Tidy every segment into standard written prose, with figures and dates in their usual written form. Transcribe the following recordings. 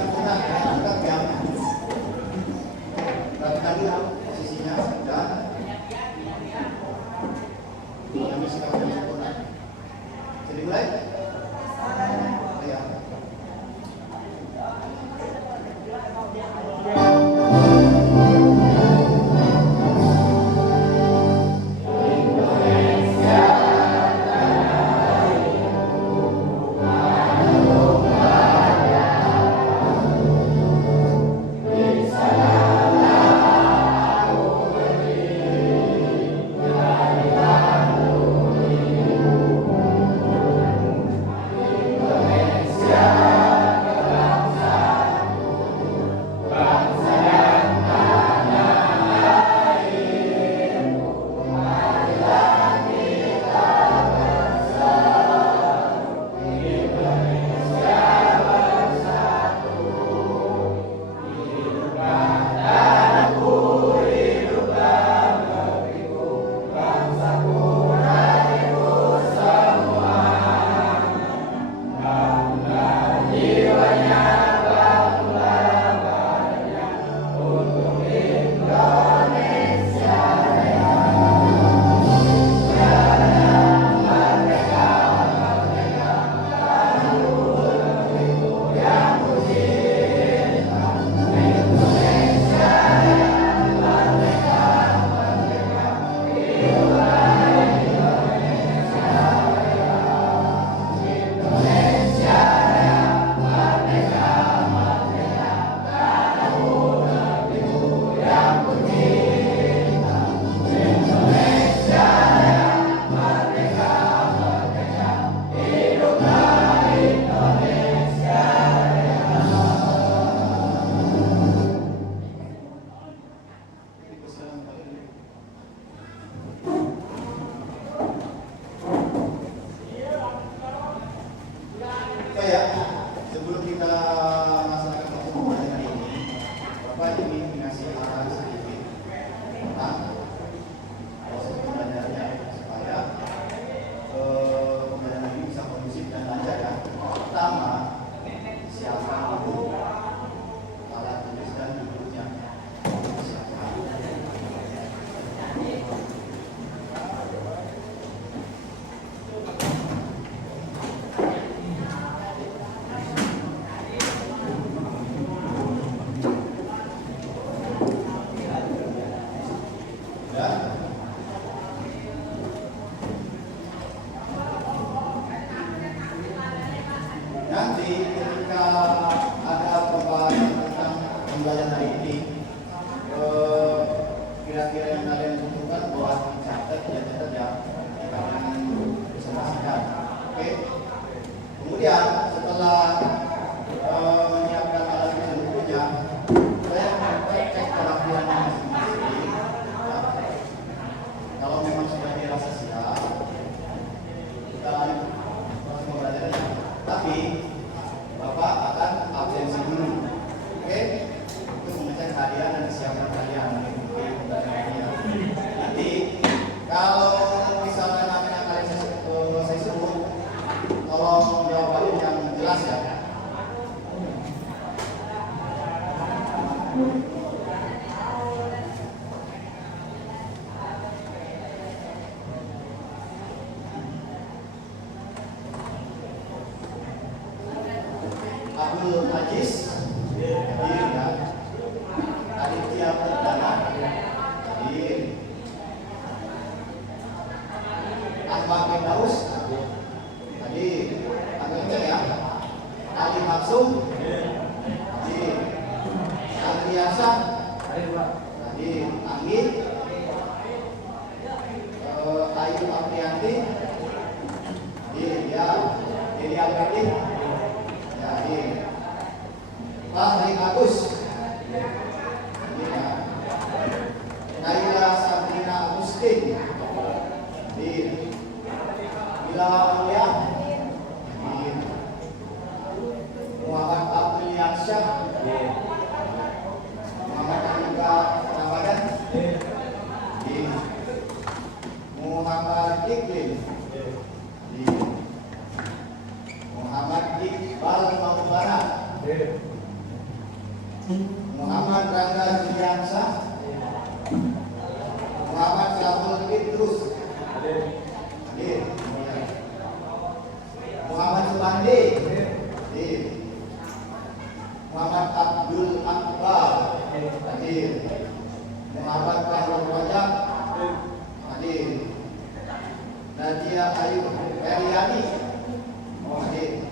sempurna, tetap yang perhatikan dulu posisinya dan kami sikap yang sempurna. Jadi mulai. Ya. Nanti ketika ada pembahasan tentang pembelajaran hari ini, kira-kira yang kalian butuhkan buat dicatat ya kalian presentasikan. Oke. Kemudian setelah menyiapkan alat bukunya, saya akan cek kelampiannya masing-masing. Kalau memang sudah dirasa siap, kita proses pembelajarannya. Tapi Bapak akan absensi dulu, oke? Untuk mengecek hadiah dan kesiapan hadiah mengikuti pembelajarannya. Nanti kalau misalnya namanya kalian saya sebut, tolong jawabannya yang jelas ya. Abdul Aziz, hadir ya. Aditya Perdana, hadir. Ahmad Firdaus, hadir. Agak kencang ya. Ali Maksum, hadir. Andriasa, hadir. Anggit, Ayu Aprianti, hadir ya. Dedi Alberti, hadir. Fahri Agus, hadir ya. Naila Sabrina Agustin, hadir. Bila Aulia, hadir. Muhammad Abdul Yansyah, hadir. Muhammad Andika Ramadan, hadir. Muhammad Iqbal, hadir. Muhammad Iqbal Maulana, Muhammad Rangga Juliansyah, Muhammad Syaful Idrus, hadir. Muhammad Subandi, hadir. Muhammad Abdul Akbar, hadir. Muhammad Fahrul Rajab, hadir. Nadia Ayu Feryani, hadir.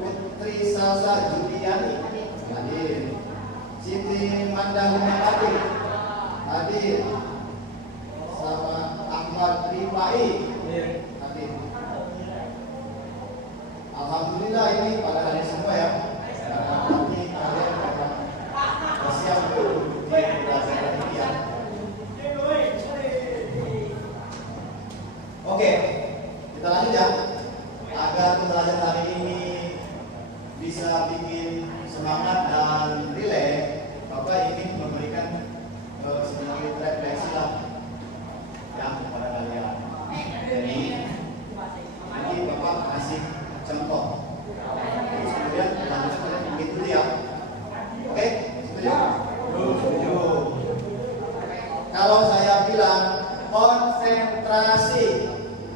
Putri Salsa Juliani, hadir. Siti Mandahuna hadir. Sama Ahmad Rifai, hadir. Alhamdulillah ini pada hari semua ya. Nanti kalian akan siap untuk di pelajaran ini ya. Oke, kita lanjut ya. Agar pembelajaran hari ini bisa bikin semangat dan rileks, Bapak ingin memberikan sedikit refleksi lah yang kepada kalian. Jadi Bapak kasih contoh. Terus kemudian lanjut begitu ya. Oke, setuju? Setuju. Kalau saya bilang konsentrasi,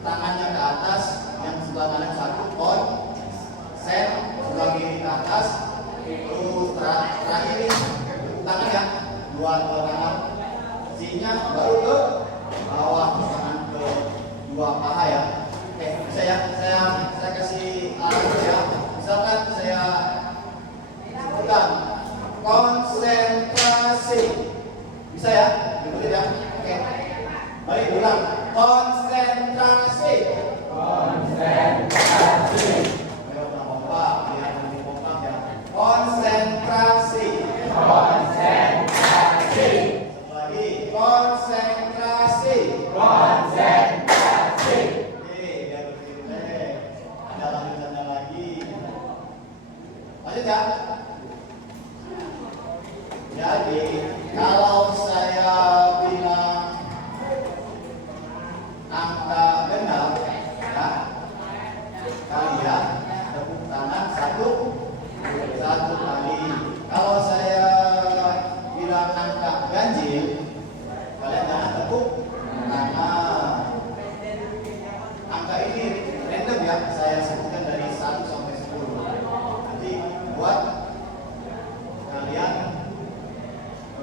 tangannya ke atas, yang sebelah kanan satu konsen, sebelah kiri ke atas, terus terakhir ini tangan ya, dua tangan, sinya baru ke bawah, tangan ke dua paha ya. Oke, saya kasih alat ya. Misalkan saya sebutkan konsentrasi, bisa ya? Betul ya? Oke, mari ulang. Konsentrasi. Konsentrasi. Ayo kompak, biar lebih kompak ya. Konsentrasi. Konsentrasi. Lagi konsentrasi. Konsentrasi. Oke, biar lebih rileks. Ada lanjutannya lagi. Lanjut ya. Jadi kalau saya bilang angka genap ya, kalian tepuk tangan satu kali. Kalau saya bilang angka ganjil, kalian jangan tepuk tangan. Angka ini random ya, saya sebutkan dari 1 sampai 10. Nanti buat kalian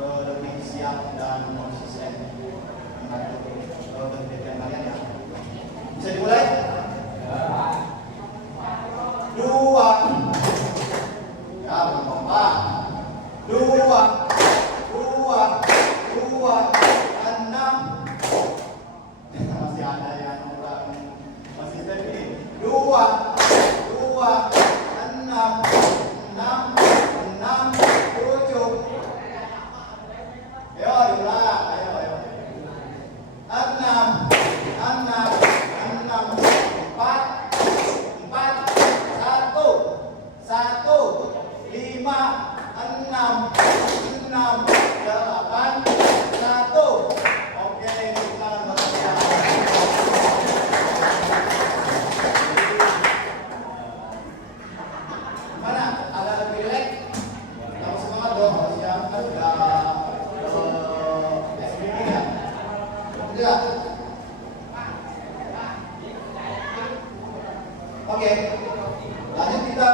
lebih siap dan konsisten mengatur kegiatan kalian ya. Bisa dimulai? Dua, ya berkompak. Dua, 6. Masih ada yang kurang konsisten ini. 2, 6, 7. Ayo diulang, ayo. 6, 4, 1, 5, 6, 8, 1. Oke, kita bekerja. Mana? Agak lebih rileks? Kamu semangat dong, siapa sudah SBB ya? Tidak? Oke, lanjut kita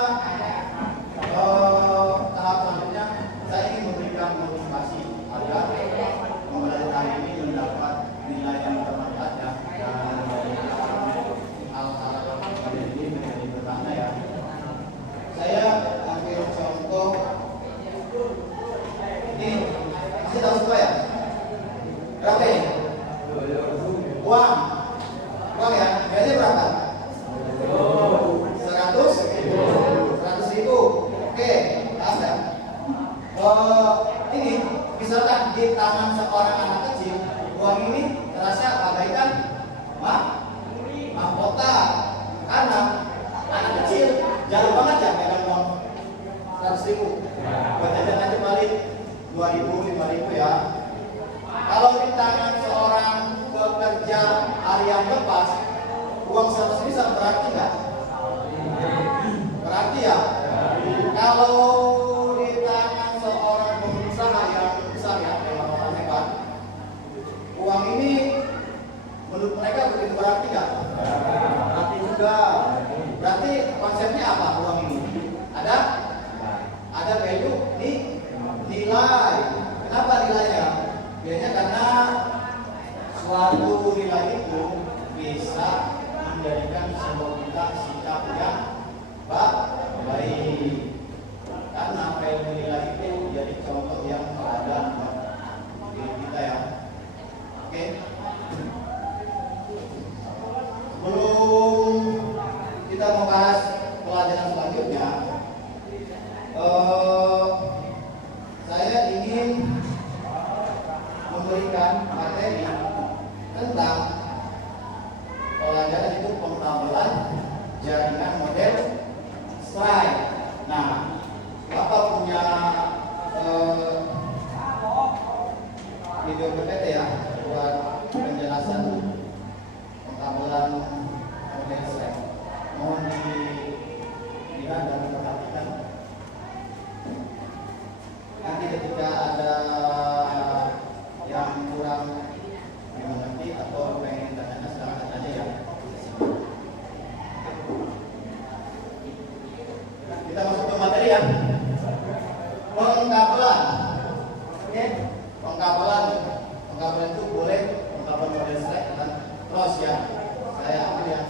tahap selanjutnya. Saya ingin memberikan motivasi agar pembelajaran hari ini mendapat nilai yang bermanfaat ya, dan hal-hal yang ini menjadi bermakna ya. Saya ambil contoh ini, kasih tahu semua ya. Berapa ini? Uang ya, gaji berapa? 100 ribu. Oke, ada. Ini misalkan di tangan seorang anak kecil, uang ini terasa bagaikan mahkota. Karena anak kecil jauh banget ya pegang uang 100 ribu. Buat jajan aja balik 2.000, 5.000 ya. Kalau di tangan seorang pekerja harian lepas, uang 100 bisa berarti nggak? Berarti ya. Kalau di tangan satu nilai itu bisa menjadikan sebuah kita sikap yang baik, karena fail nilai itu jadi contoh yang teladan buat diri kita ya. Oke. Sebelum kita membahas pelajaran selanjutnya, saya ingin memberikan materi tentang pelajaran itu pengkabelan jaringan model slide. Nah, Bapak punya video PPT ya buat penjelasan pengkabelan model slide. Mohon dilihat dan diperhatikan. Nanti ketika ada yang kurang dimengerti atau pengen tanya silakan aja ya. Kita masuk ke materi ya. Pengkabelan. Oke, pengkabelan itu boleh pengkabelan model slide dan cross ya. Saya ambil yang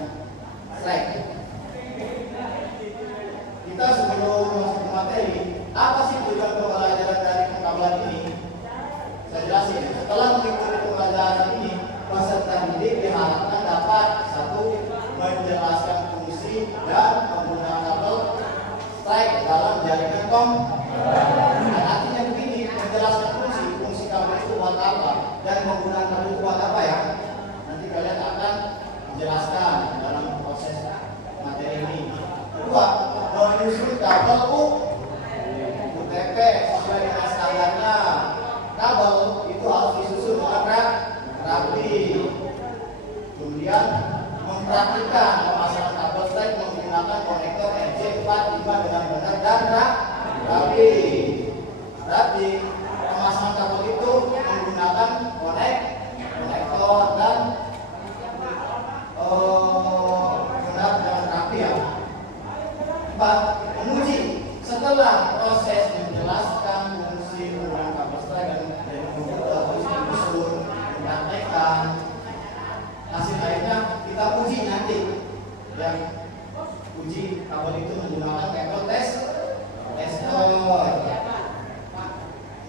slide. Kita sebelum masuk ke materi, apa sih tujuan pembelajaran dari pengkabelan ini? Saya jelasin. Setelah mengikuti pembelajaran ini, peserta didik diharapkan dapat satu, menjelaskan fungsi dan penggunaan kabel slide dalam jaringan Dan artinya begini, menjelaskan fungsi kabel itu buat apa dan penggunaan kabel itu buat apa ya? Nanti kalian akan menjelaskan dalam proses materi ini. Kedua, menyusun kabel UTP sesuai dengan standarnya. Kabel itu harus disusun dengan rapi. Kemudian mempraktikkan pemasangan kabel slide menggunakan konektor RJ45 dengan benar dan rapi. Berarti pemasangan kabel itu menggunakan konektor dan benar dan rapi ya. 4. Menguji. Setelah proses menjelaskan fungsi penggunaan kabel slide dan komputer terus disusun, mempraktekkan, hasil akhirnya kita uji nanti. Yang uji kabel itu menggunakan kabel tester.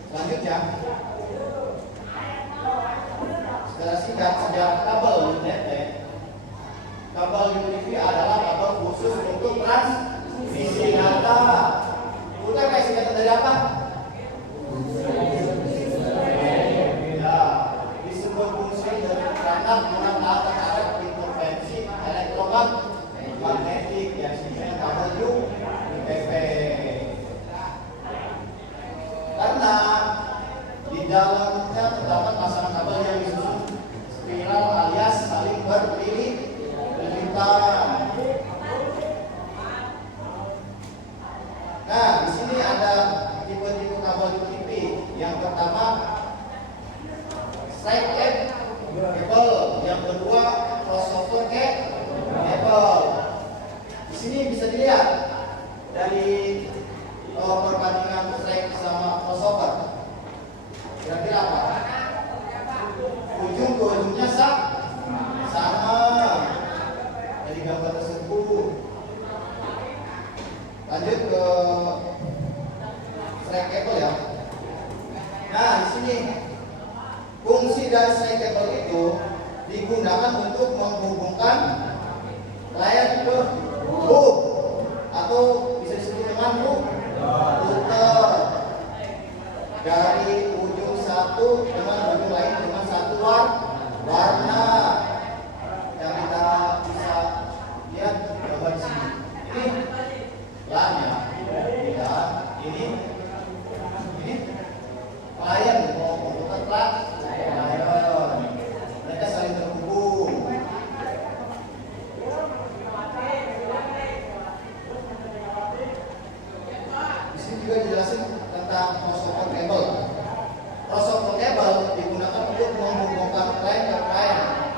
Selanjutnya, secara singkat sejarah kabel UTP. Kabel UTP adalah kabel khusus untuk transmisi data. UTP singkatan dari apa? Ya, disebut fungsi karena menggunakan data intervensi elektromagnetik yang disebut kabel UTP. Karena di dalamnya terdapat pasangan kabel yang disusun spiral alias saling berpilihan. Nah, di sini ada tipe-tipe kabel UTP. Yang pertama slide cable, yang kedua crossover cable. Di sini bisa dilihat dari perbandingan slide sama crossover. Kira-kira apa? Ujung ke ujungnya sama dari gambar tersebut. Lanjut ke slide cable ya. Nah, di sini fungsi dari slide cable itu digunakan untuk menghubungkan layar ke hub atau bisa disebut dengan router dari ujung satu dengan ujung lain dengan satu warna yang kita bisa lihat gambar di sini. Ini LAN ya, ini klien komputer klien, mereka saling terhubung. Di sini juga dijelasin tentang crossover cable. Crossover cable digunakan untuk menghubungkan klien ke klien,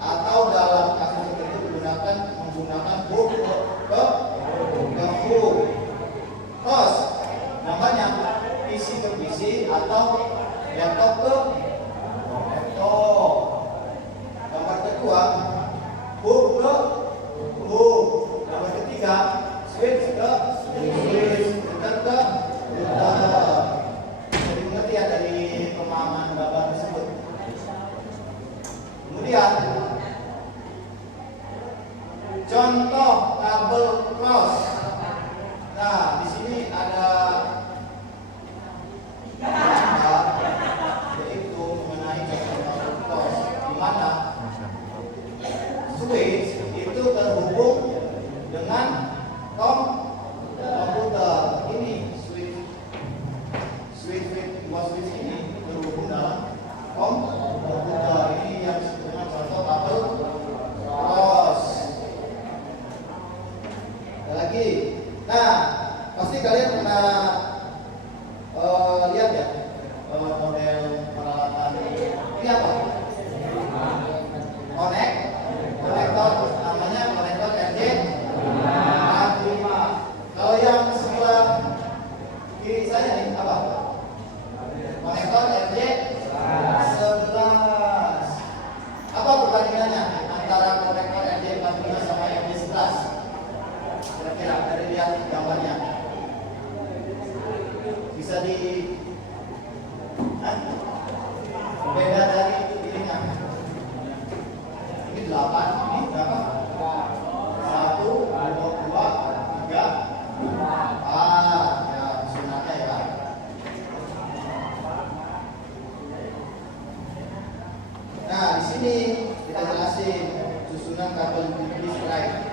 atau dalam kasus tertentu menggunakan hub ke hub. Cross namanya PC ke PC atau laptop ke laptop. saya nih apa? Konektor RJ11. Apa perbandingannya antara konektor RJ45 sama RJ11? Kira-kira dari lihat gambarnya bisa di beda dari ininya. Ini 8, ini berapa? 1, 2, 3, 4. Ya, sunatnya ya. Nah, di sini kita jelasin susunan kabel listrik.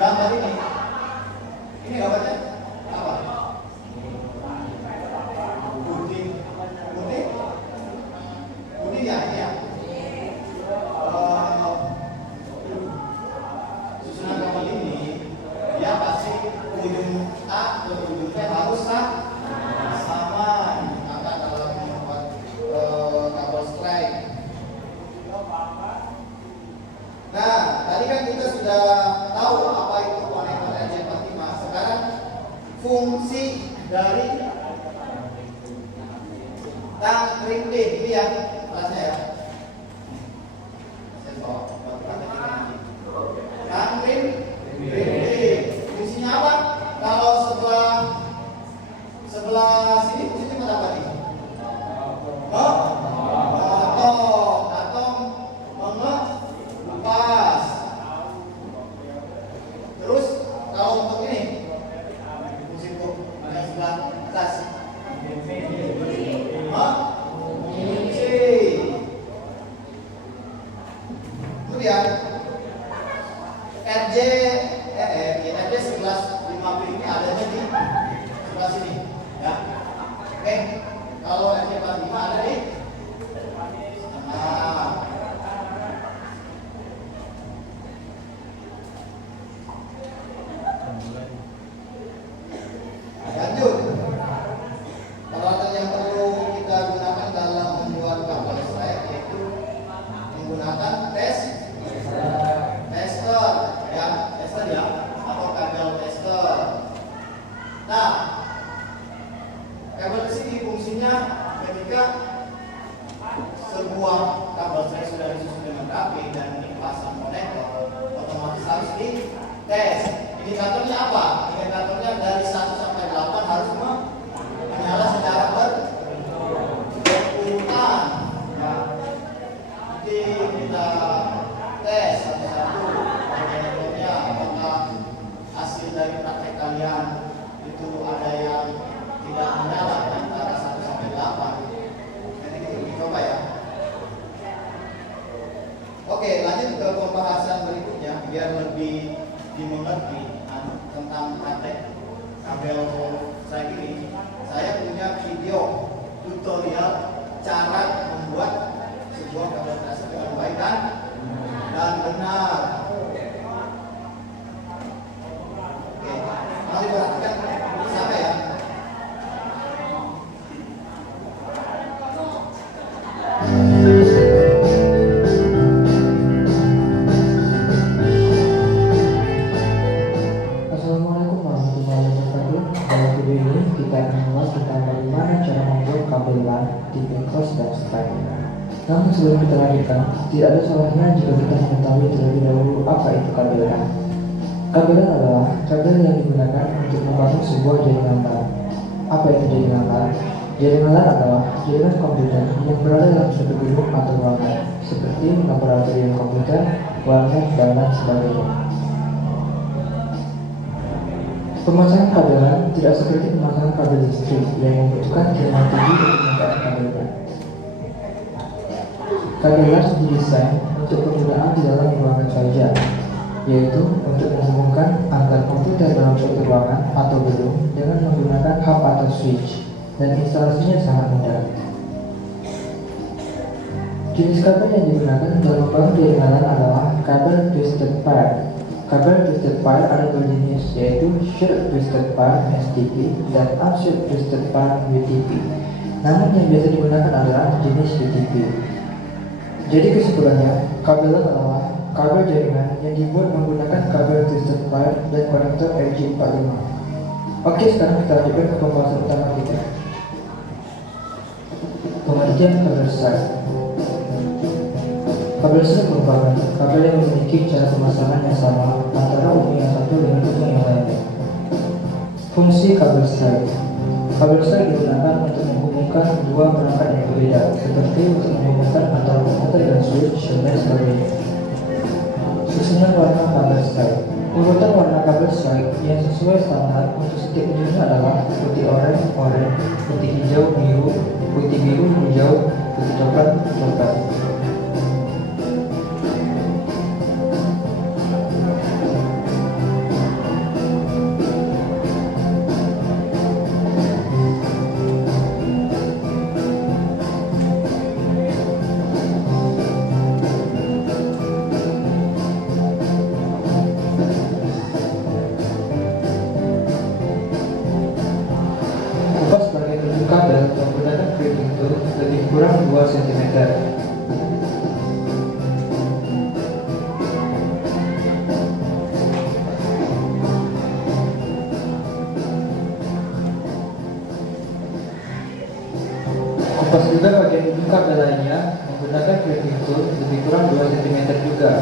Gambar ini gambarnya apa? Putih ya, ini ya. Susunan kabel ini dia pasti ujung A ke ujung B harus sama. Maka dalam membuat kabel strike. Nah, tadi kan kita sudah tahu apa itu konektor RJ45. Sekarang fungsi dari tang ring D ini ya, kelasnya ya. Saya bawa tang ring D. Fungsinya apa? Kalau sebelah sini fungsinya apa nih? Atau mengelupas. Terus kalau untuk ini fungsi untuk yang sebelah atas kemudian RJ 1150 ini adanya di sebelah sini ya. Oke, kalau RJ 45 ada di lanjut. Peralatan yang perlu kita gunakan dalam membuat kabel listrik yaitu menggunakan tester ya, atau kabel tester. Nah, kabel di sini fungsinya ketika sebuah kabel listrik sudah disusun dengan rapi dan dipasang konektor, otomatis harus dites. Indikatornya apa? Indikatornya dari 1 sampai 8 harus menyala secara berurutan. Ya. Nanti kita tes satu-satu indikatornya, apakah hasil dari praktek kalian itu ada yang tidak menyala antara 1 sampai 8. Nanti kita coba ya. Oke, lanjut ke pembahasan berikutnya biar lebih dimengerti tentang praktek kabel saya ini. Saya punya video tutorial cara membuat sebuah kabel tracer dengan baik dan benar. Oke, mari perhatikan sama ya. Assalamualaikum warahmatullahi wabarakatuh. Dalam video ini kita akan membahas tentang bagaimana cara membuat kabel LAN di cross dan strike. Namun sebelum kita lanjutkan, tidak ada salahnya jika kita mengetahui terlebih dahulu apa itu kabel LAN. Kabel LAN adalah kabel yang digunakan untuk membangun sebuah jaringan LAN. Apa itu jaringan LAN? Jaringan LAN adalah jaringan komputer yang berada dalam suatu gedung atau ruangan, seperti laboratorium komputer, warnet, dan lain sebagainya. Pemasangan kabel LAN tidak seperti pemasangan kabel listrik yang membutuhkan jaringan tinggi untuk menggunakan kabel LAN. Kabel LAN didesain untuk penggunaan di dalam ruangan saja, yaitu untuk menghubungkan antar komputer dalam suatu ruangan atau gedung dengan menggunakan hub atau switch, dan instalasinya sangat mudah. Jenis kabel yang digunakan dalam membangun jaringan LAN adalah kabel twisted pair. Kabel twisted pair ada dua jenis, yaitu short twisted pair (STP) dan unshort twisted pair (UTP). Namun yang biasa digunakan adalah jenis UTP. Jadi kesimpulannya, kabel LAN adalah kabel jaringan yang dibuat menggunakan kabel twisted pair dan konektor RJ45. Oke, sekarang kita lanjutkan ke pembahasan utama kita. Pengertian kabel side. Kabel side merupakan kabel yang memiliki cara pemasangan yang sama antara ujung yang satu dengan ujung yang lainnya. Fungsi kabel side. Kabel side digunakan untuk menghubungkan dua perangkat yang berbeda, seperti untuk menghubungkan antara komputer dan switch dan sebagainya. Susunan warna kabel side. Urutan warna kabel side yang sesuai standar untuk setiap ujungnya adalah putih oranye, putih hijau, biru, putih biru, hijau, putih coklat, coklat. Kupas bagian ujung kabel menggunakan crimping tool lebih kurang 2 cm. Kupas juga bagian ujung kabel lainnya menggunakan crimping tool lebih kurang 2 cm juga.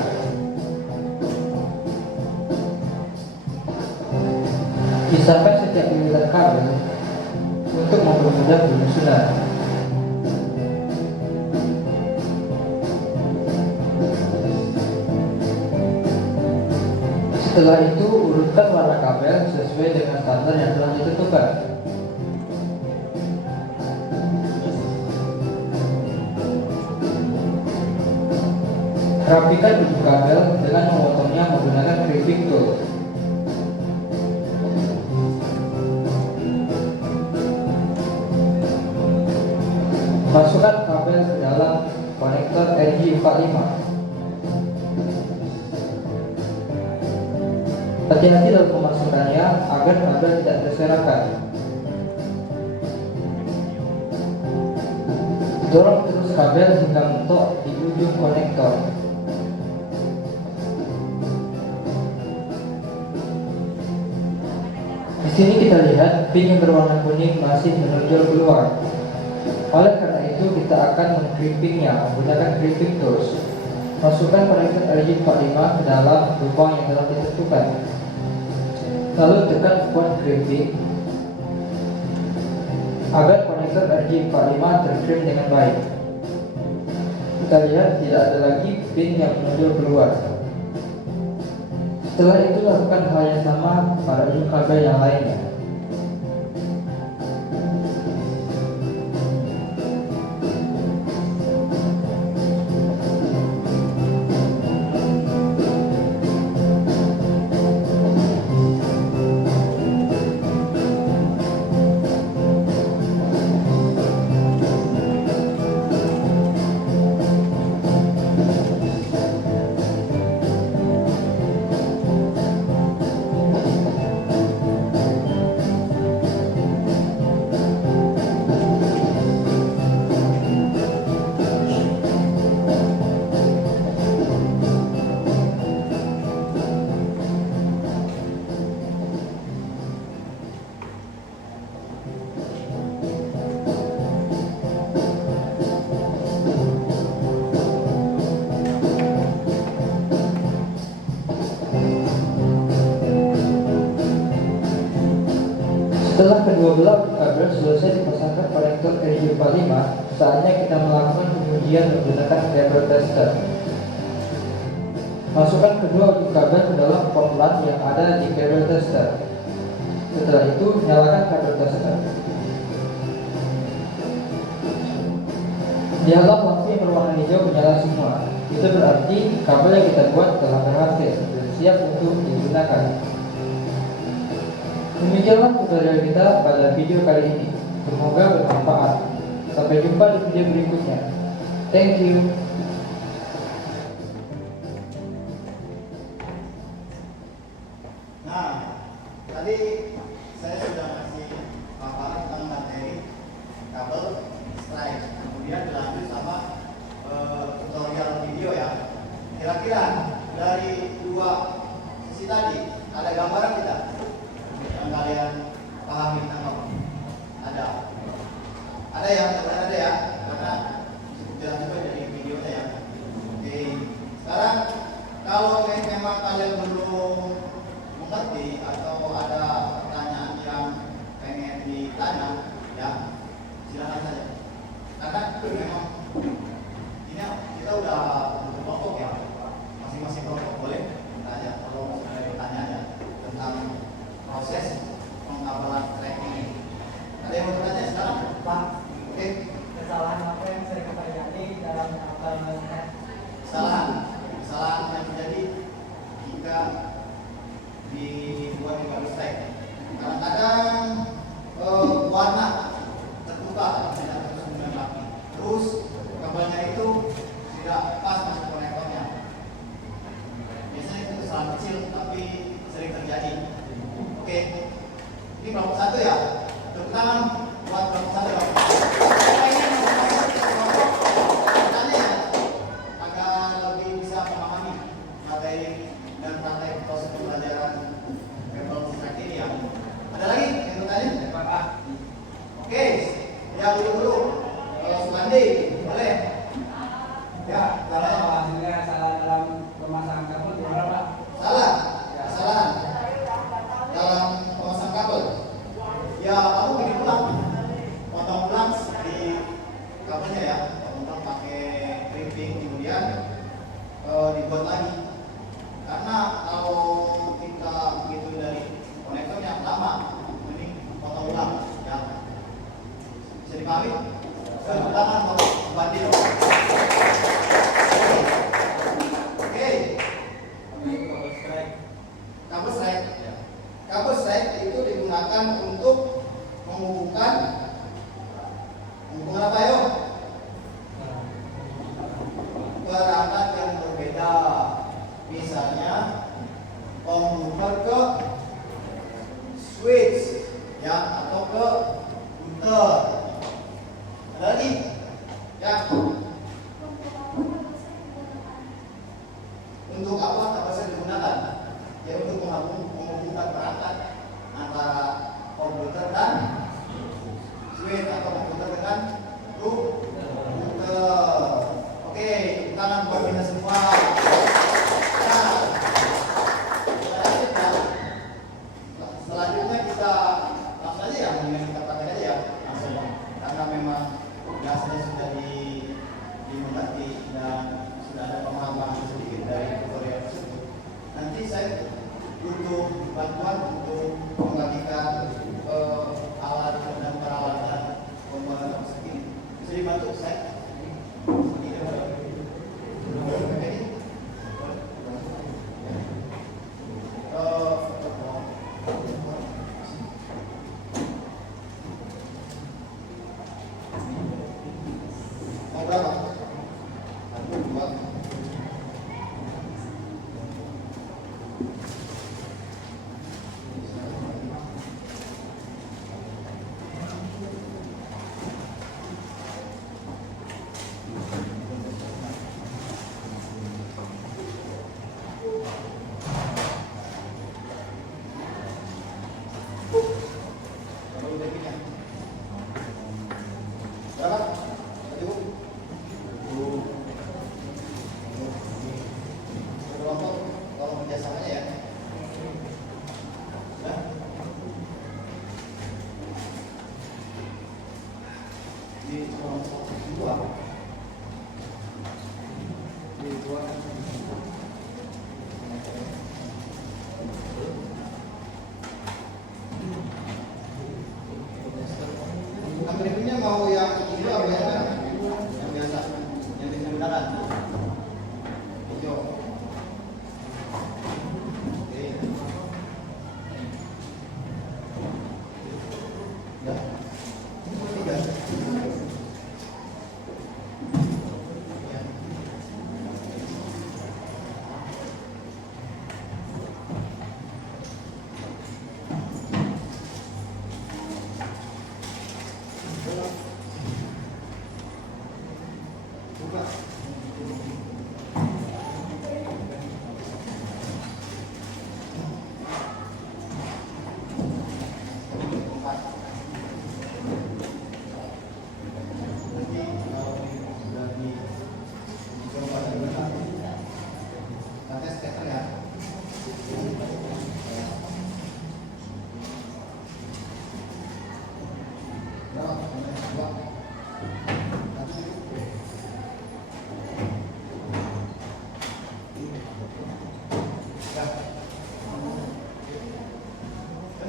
Pisahkan setiap lilitan kabel untuk mempermudah penyusunan. Setelah itu, urutkan warna kabel sesuai dengan standar yang telah ditentukan. Rapikan ujung kabel dengan memotongnya menggunakan crimping tool. Masukkan kabel ke dalam konektor RJ45. Hati-hati dalam memasukkannya agar kabel tidak berserakan. Dorong terus kabel hingga mentok di ujung konektor. Di sini kita lihat pin yang berwarna kuning masih menonjol keluar. Oleh karena itu kita akan mengkrimpingnya menggunakan crimping tools. Masukkan konektor RJ45 ke dalam lubang yang telah ditentukan. Lalu tekan kuat crimping agar konektor RJ45 terkrim dengan baik. Kita lihat tidak ada lagi pin yang menonjol keluar. Setelah itu lakukan hal yang sama pada ujung kabel yang lainnya. Setelah kedua belah kabel selesai dipasangkan konektor RJ45, saatnya kita melakukan pengujian menggunakan kabel tester. Masukkan kedua ujung kabel ke dalam port yang ada di kabel tester. Setelah itu, nyalakan kabel tester. Dialog lampu yang berwarna hijau menyala semua. Itu berarti kabel yang kita buat telah berhasil dan siap untuk digunakan. Demikianlah tutorial kita pada video kali ini. Semoga bermanfaat. Sampai jumpa di video berikutnya. Thank you. Nah, tadi saya sudah ngasih paparan tentang materi kabel strike. Kemudian dilanjut sama tutorial video ya. Kira-kira dari dua sisi tadi ada gambaran tidak yang kalian pahami tentang apa? Ada yang ada ya, karena jelas juga dari videonya ya. Oke, sekarang kalau memang kalian belum mengerti atau ada pertanyaan yang pengen ditanya, ya silakan saja. Karena memang ini kita udah kelompok ya, masing-masing kelompok boleh tanya kalau ada pertanyaan tentang proses pengabalan track ini. Ada yang mau bertanya sekarang? Pak, Oke. kesalahan apa yang sering terjadi dalam pengabalan track? Kesalahan yang terjadi jika dibuat di garis track. Kadang-kadang warna terbuka tidak terus menembaki. Terus kabelnya itu tidak pas masuk konektornya. Biasanya itu kesalahan kecil tapi sering terjadi. Oke, ini kelompok 1 ya. Tepuk tangan buat kelompok 1 dong. Pertanyaan agar lebih bisa memahami materi dan praktek proses pembelajaran level track ini ya. Ada lagi yang bertanya? Pak. Oke, ya dulu. Kalau Sugandi, boleh. Ya, Kalau hasilnya salah dalam pemasangan kabel gimana Pak? salah. Kesalahan dalam pemasang kabel. Ya, kamu bikin ulang. Potong ulang di kabelnya ya. Potong ulang pakai crimping, kemudian dibuat lagi. Karena kalau kita begitu dari konektornya lama, mending potong ulang ya. Bisa dipahami? Tangan potong banding. Oke. Kabel strike itu digunakan untuk menghubungkan apa yo? Perangkat yang berbeda. Misalnya komputer ke switch ya atau ke router. Ada lagi? Ya. Untuk apa kabel strike digunakan? Ya untuk menghubungkan perangkat antara komputer dan switch atau komputer dengan router. Oke, tangan buat kita semua. Nah, selanjutnya kita langsung aja ya, mendingan kita pakai aja ya langsung. Karena memang dasarnya sudah dimengerti dan sudah ada pemahaman sedikit dari tutorial tersebut. Nanti saya butuh bantuan untuk membagikan alat dan peralatan pembuatan segini. Bisa dibantu saya? Ini boleh.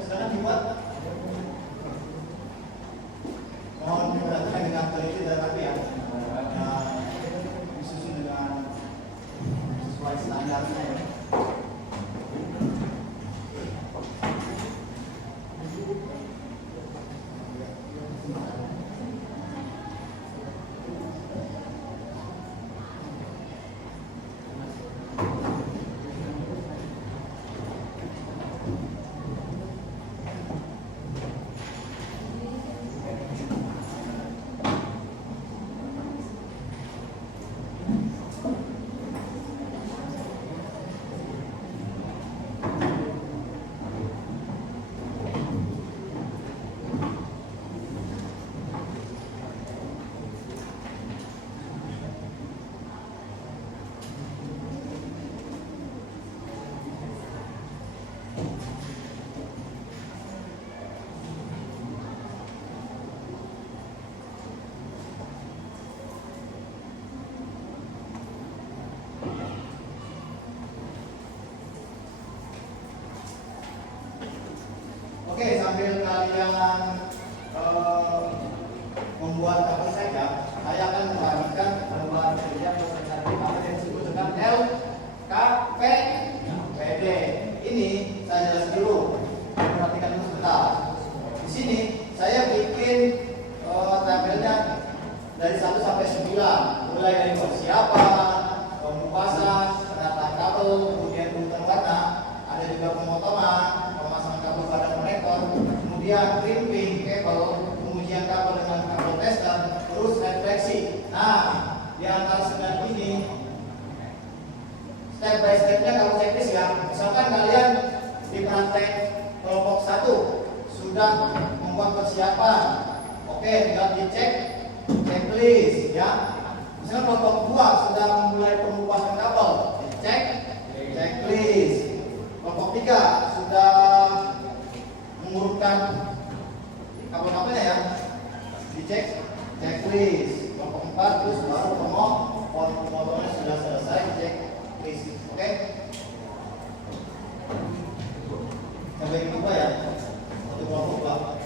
Sekarang dibuat. Mohon diperhatikan dengan teliti dan rapi ya. Disusun dengan sesuai standarnya ya. Oke, sambil kalian membuat apa saja, saya akan membagikan lembar kerja apa yang disebut dengan LKPD. Ini saya jelaskan dulu, perhatikan dulu sebentar. Di sini saya bikin tabelnya dari 1 sampai 9, mulai dari persiapan, pengupasan, penataan kabel, kemudian urutan warna, ada juga pemotongan, pemasangan kabel pada konektor, kemudian crimping kabel, pengujian kabel dengan kabel tester, terus refleksi. Nah, di antara 9 ini step by stepnya kalau checklist ya. Misalkan kalian di praktek kelompok 1 sudah membuat persiapan, oke, tinggal dicek checklist ya. Misalkan kelompok 2 sudah memulai pengupasan kabel, dicek checklist. Kelompok 3 sudah mengurutkan kabel-kabelnya ya, dicek checklist. Kelompok 4 terus baru pemotongannya sudah selesai, dicek checklist. Oke? Sampai yang kedua ya, untuk kelompok 2.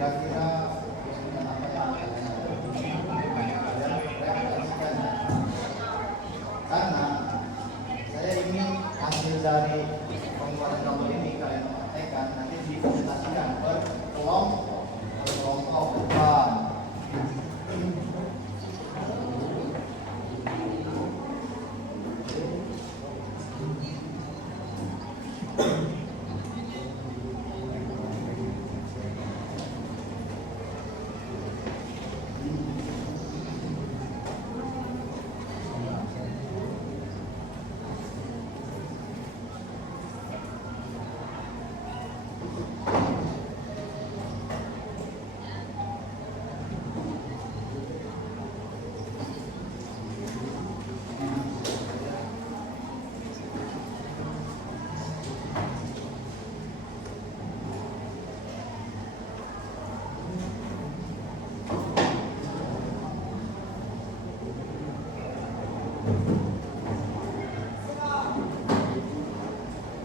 Kira-kira apa yang realisasikan, karena saya ingin hasil dari pembuatan kabel ini kalian praktekkan, nanti dipresentasikan per kelompok depan.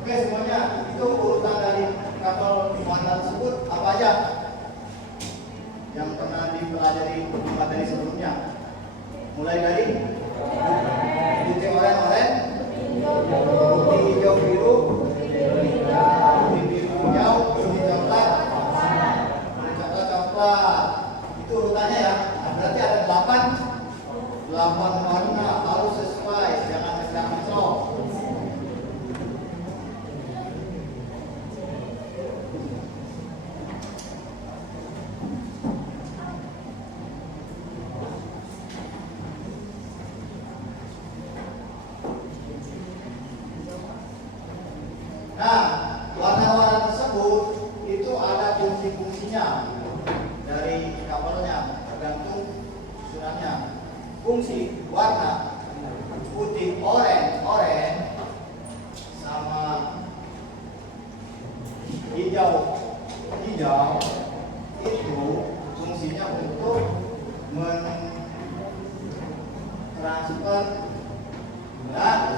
Oke semuanya, itu urutan dari kabel warna tersebut apa aja? yang pernah dipelajari di materi sebelumnya? Mulai dari putih oranye, putih hijau biru, putih biru hijau, putih coklat, coklat. Itu urutannya ya. Nah, berarti ada 8 warna, harus sesuai, jangan mencolok. Nah, warna-warna tersebut itu ada fungsi-fungsinya dari kapalnya, tergantung susunannya. Fungsi warna putih oranye sama hijau itu fungsinya untuk mentransfer data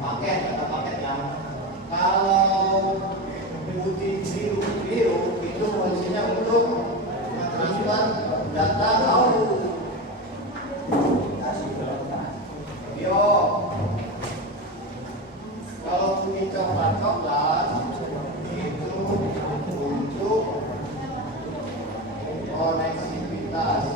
paket ya. Kalau putih biru itu fungsinya untuk mentransfer data audio. Kalau putih coklat itu untuk koneksivitas.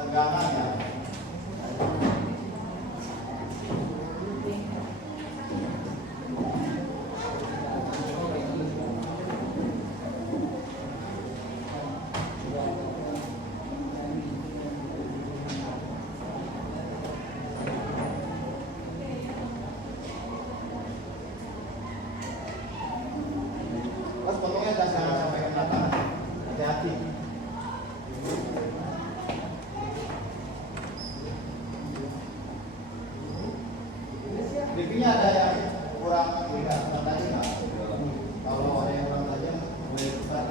Tegangannya. Terus potongnya jangan sampai ke belakang. Hati-hati. Bibinya ada yang kurang dikasih tadi nggak? Kalau ada yang kurang tajam, boleh tukar.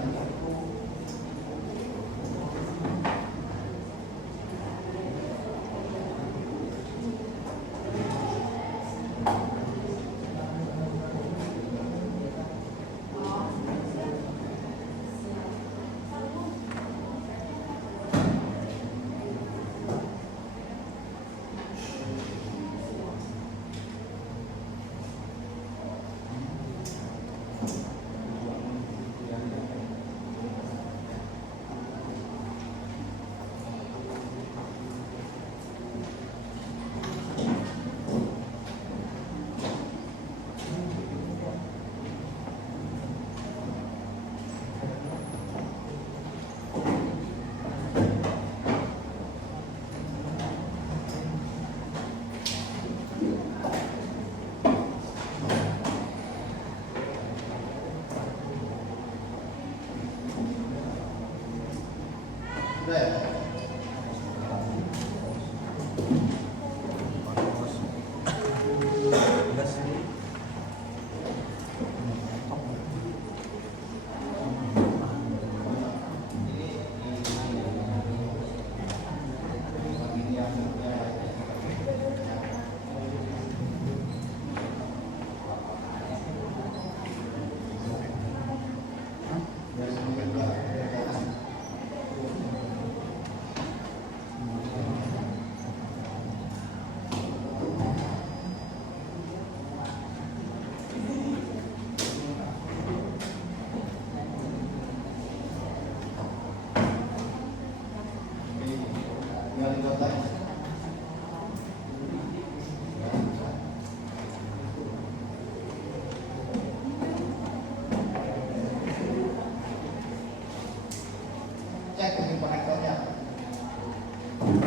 Cek ini konektornya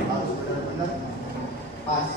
harus benar-benar pas.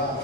dua.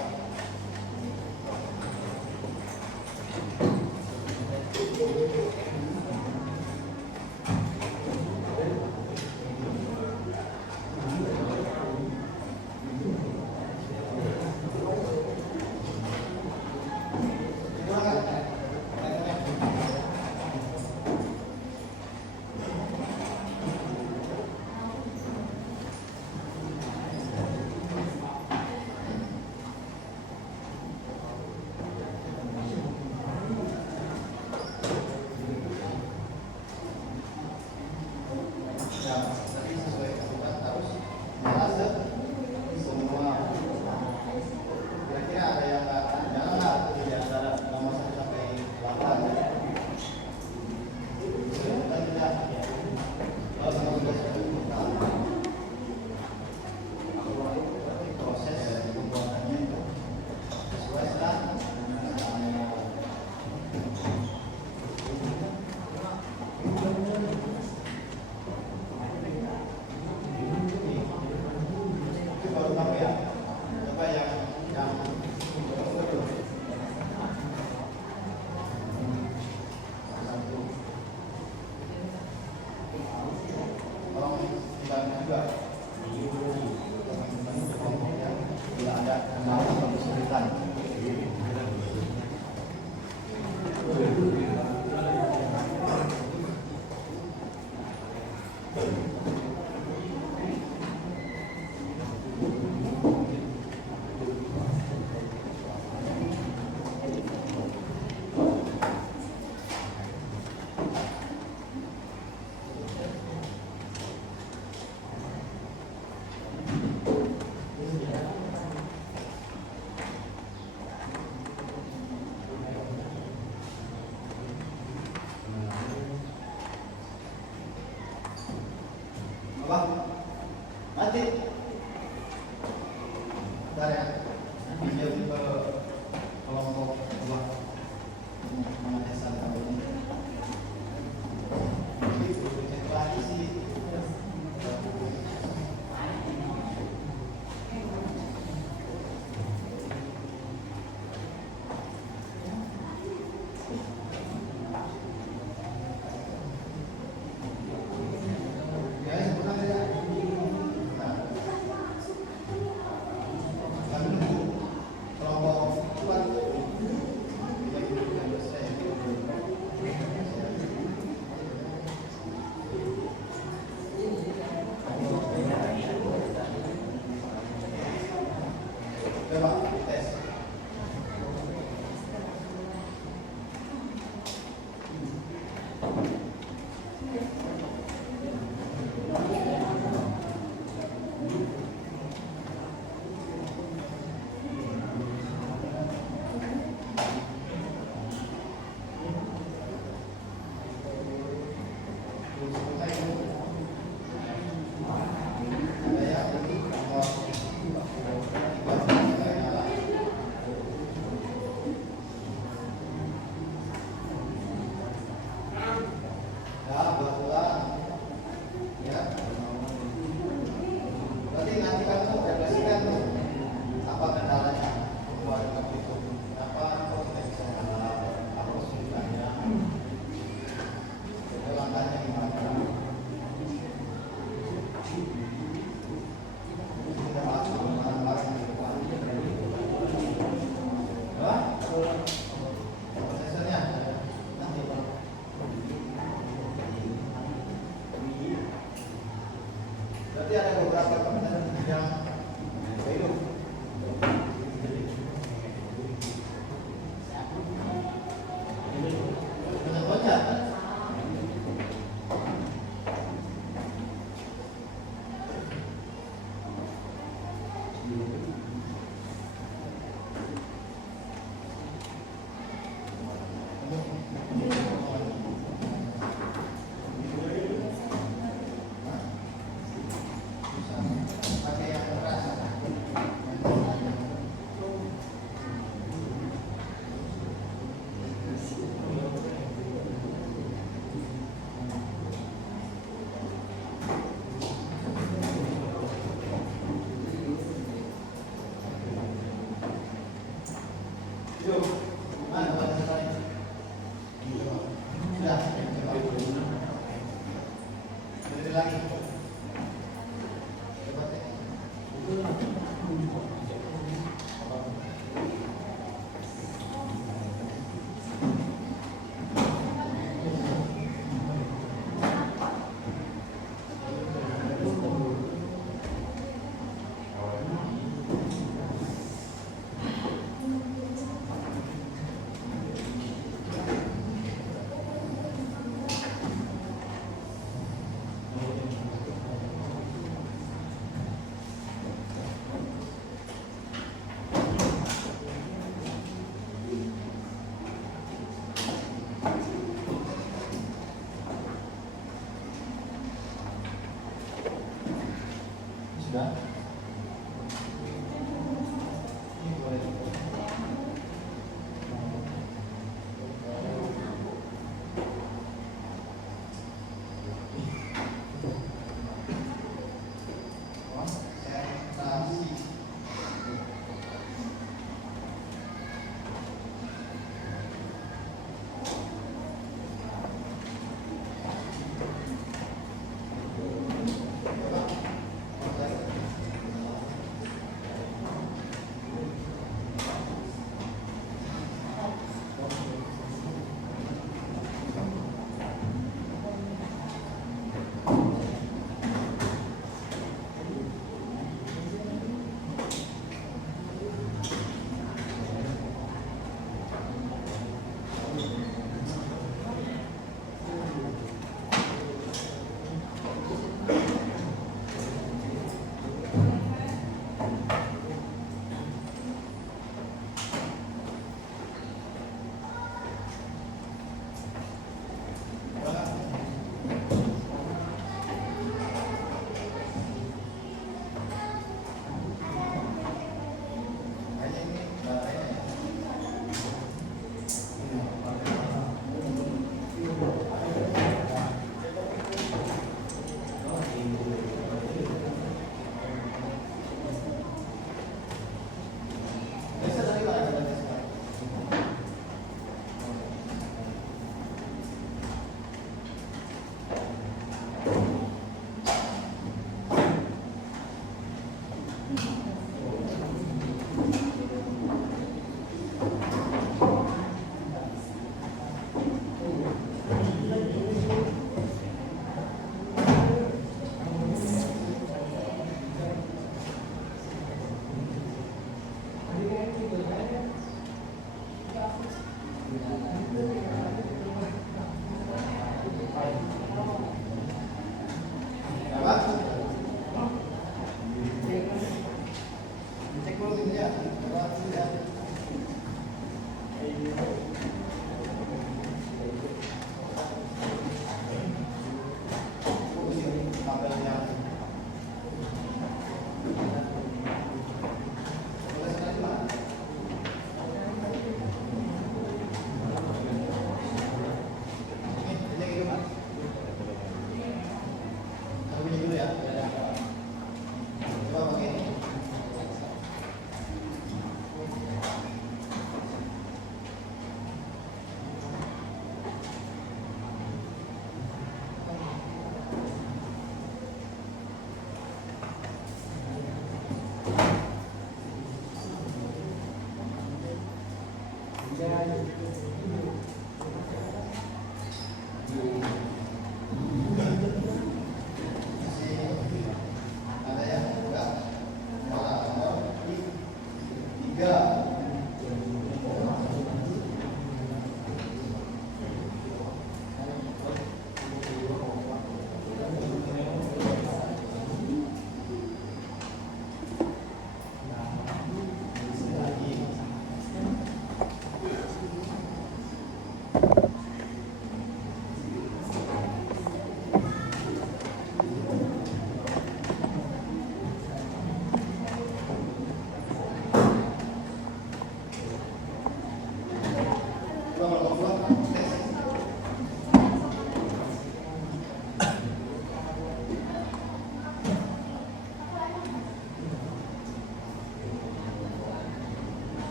Ya, tapi sesuai ketentuan harus jelas semua. Kira-kira ada yang janganlah di antara nomor 1 sampai 8. Bukan tidak. Kalau sama proses pembuatannya sesuai setelah itu baru tahu ya. Coba yang satu. Tolong dibantu juga. Bila ada kendala atau kesulitan. Apa? Mati. Bentar ya. Pinjam ke kelompok dua. Mengetesan tahun ini. Jadi cek lagi sih. Ya, sebentar ya. Nah, kami kelompok kuat yang selesai. Coba tes. Ada yang nomor 3 nyala. Yuk, mana bahasa sudah, berdiri lagi.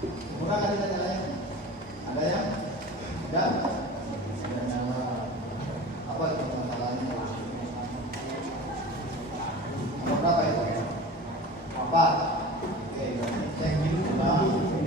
Sempurna kan kita jalannya? Ada ya? Dan apa itu masalahnya? Nomor berapa itu? Apa? Oke, berarti cek ini ulang.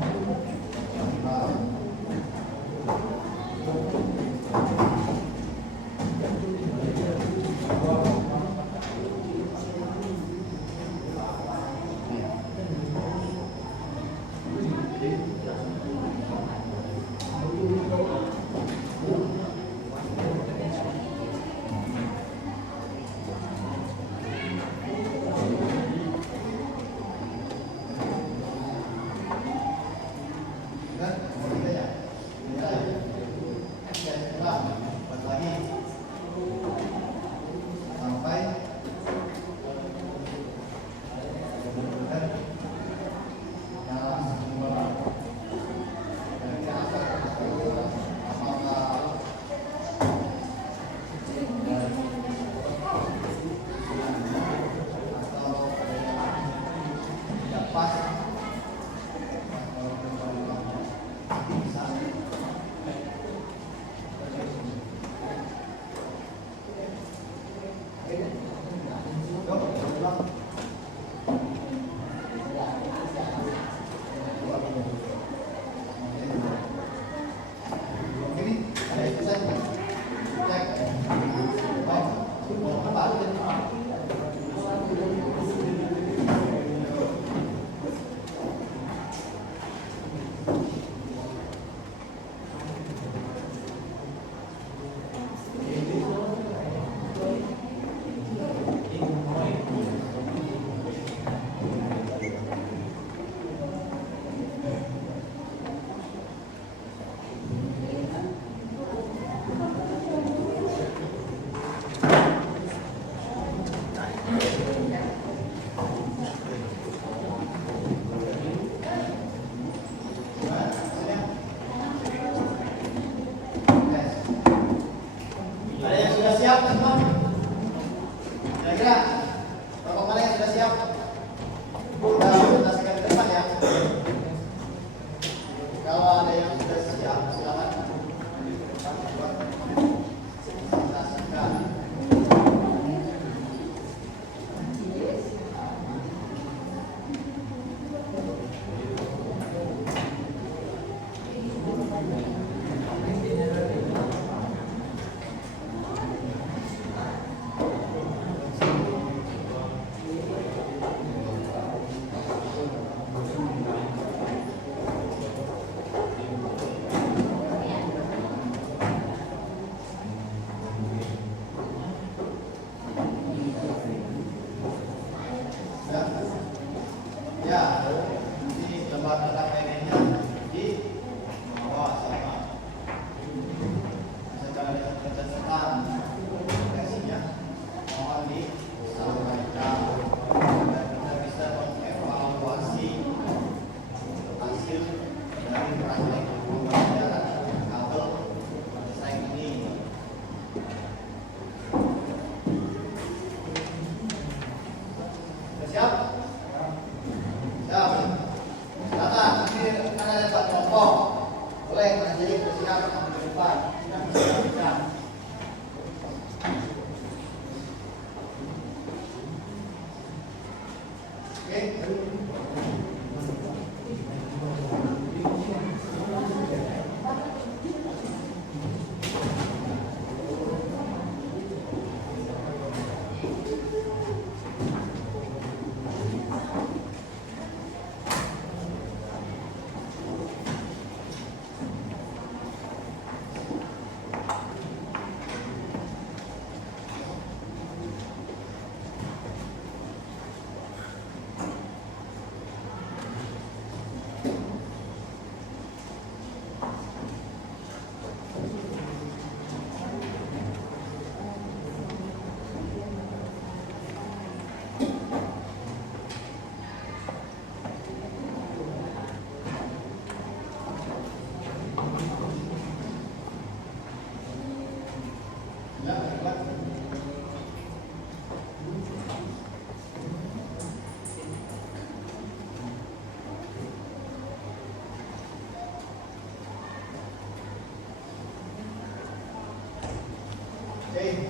Oke,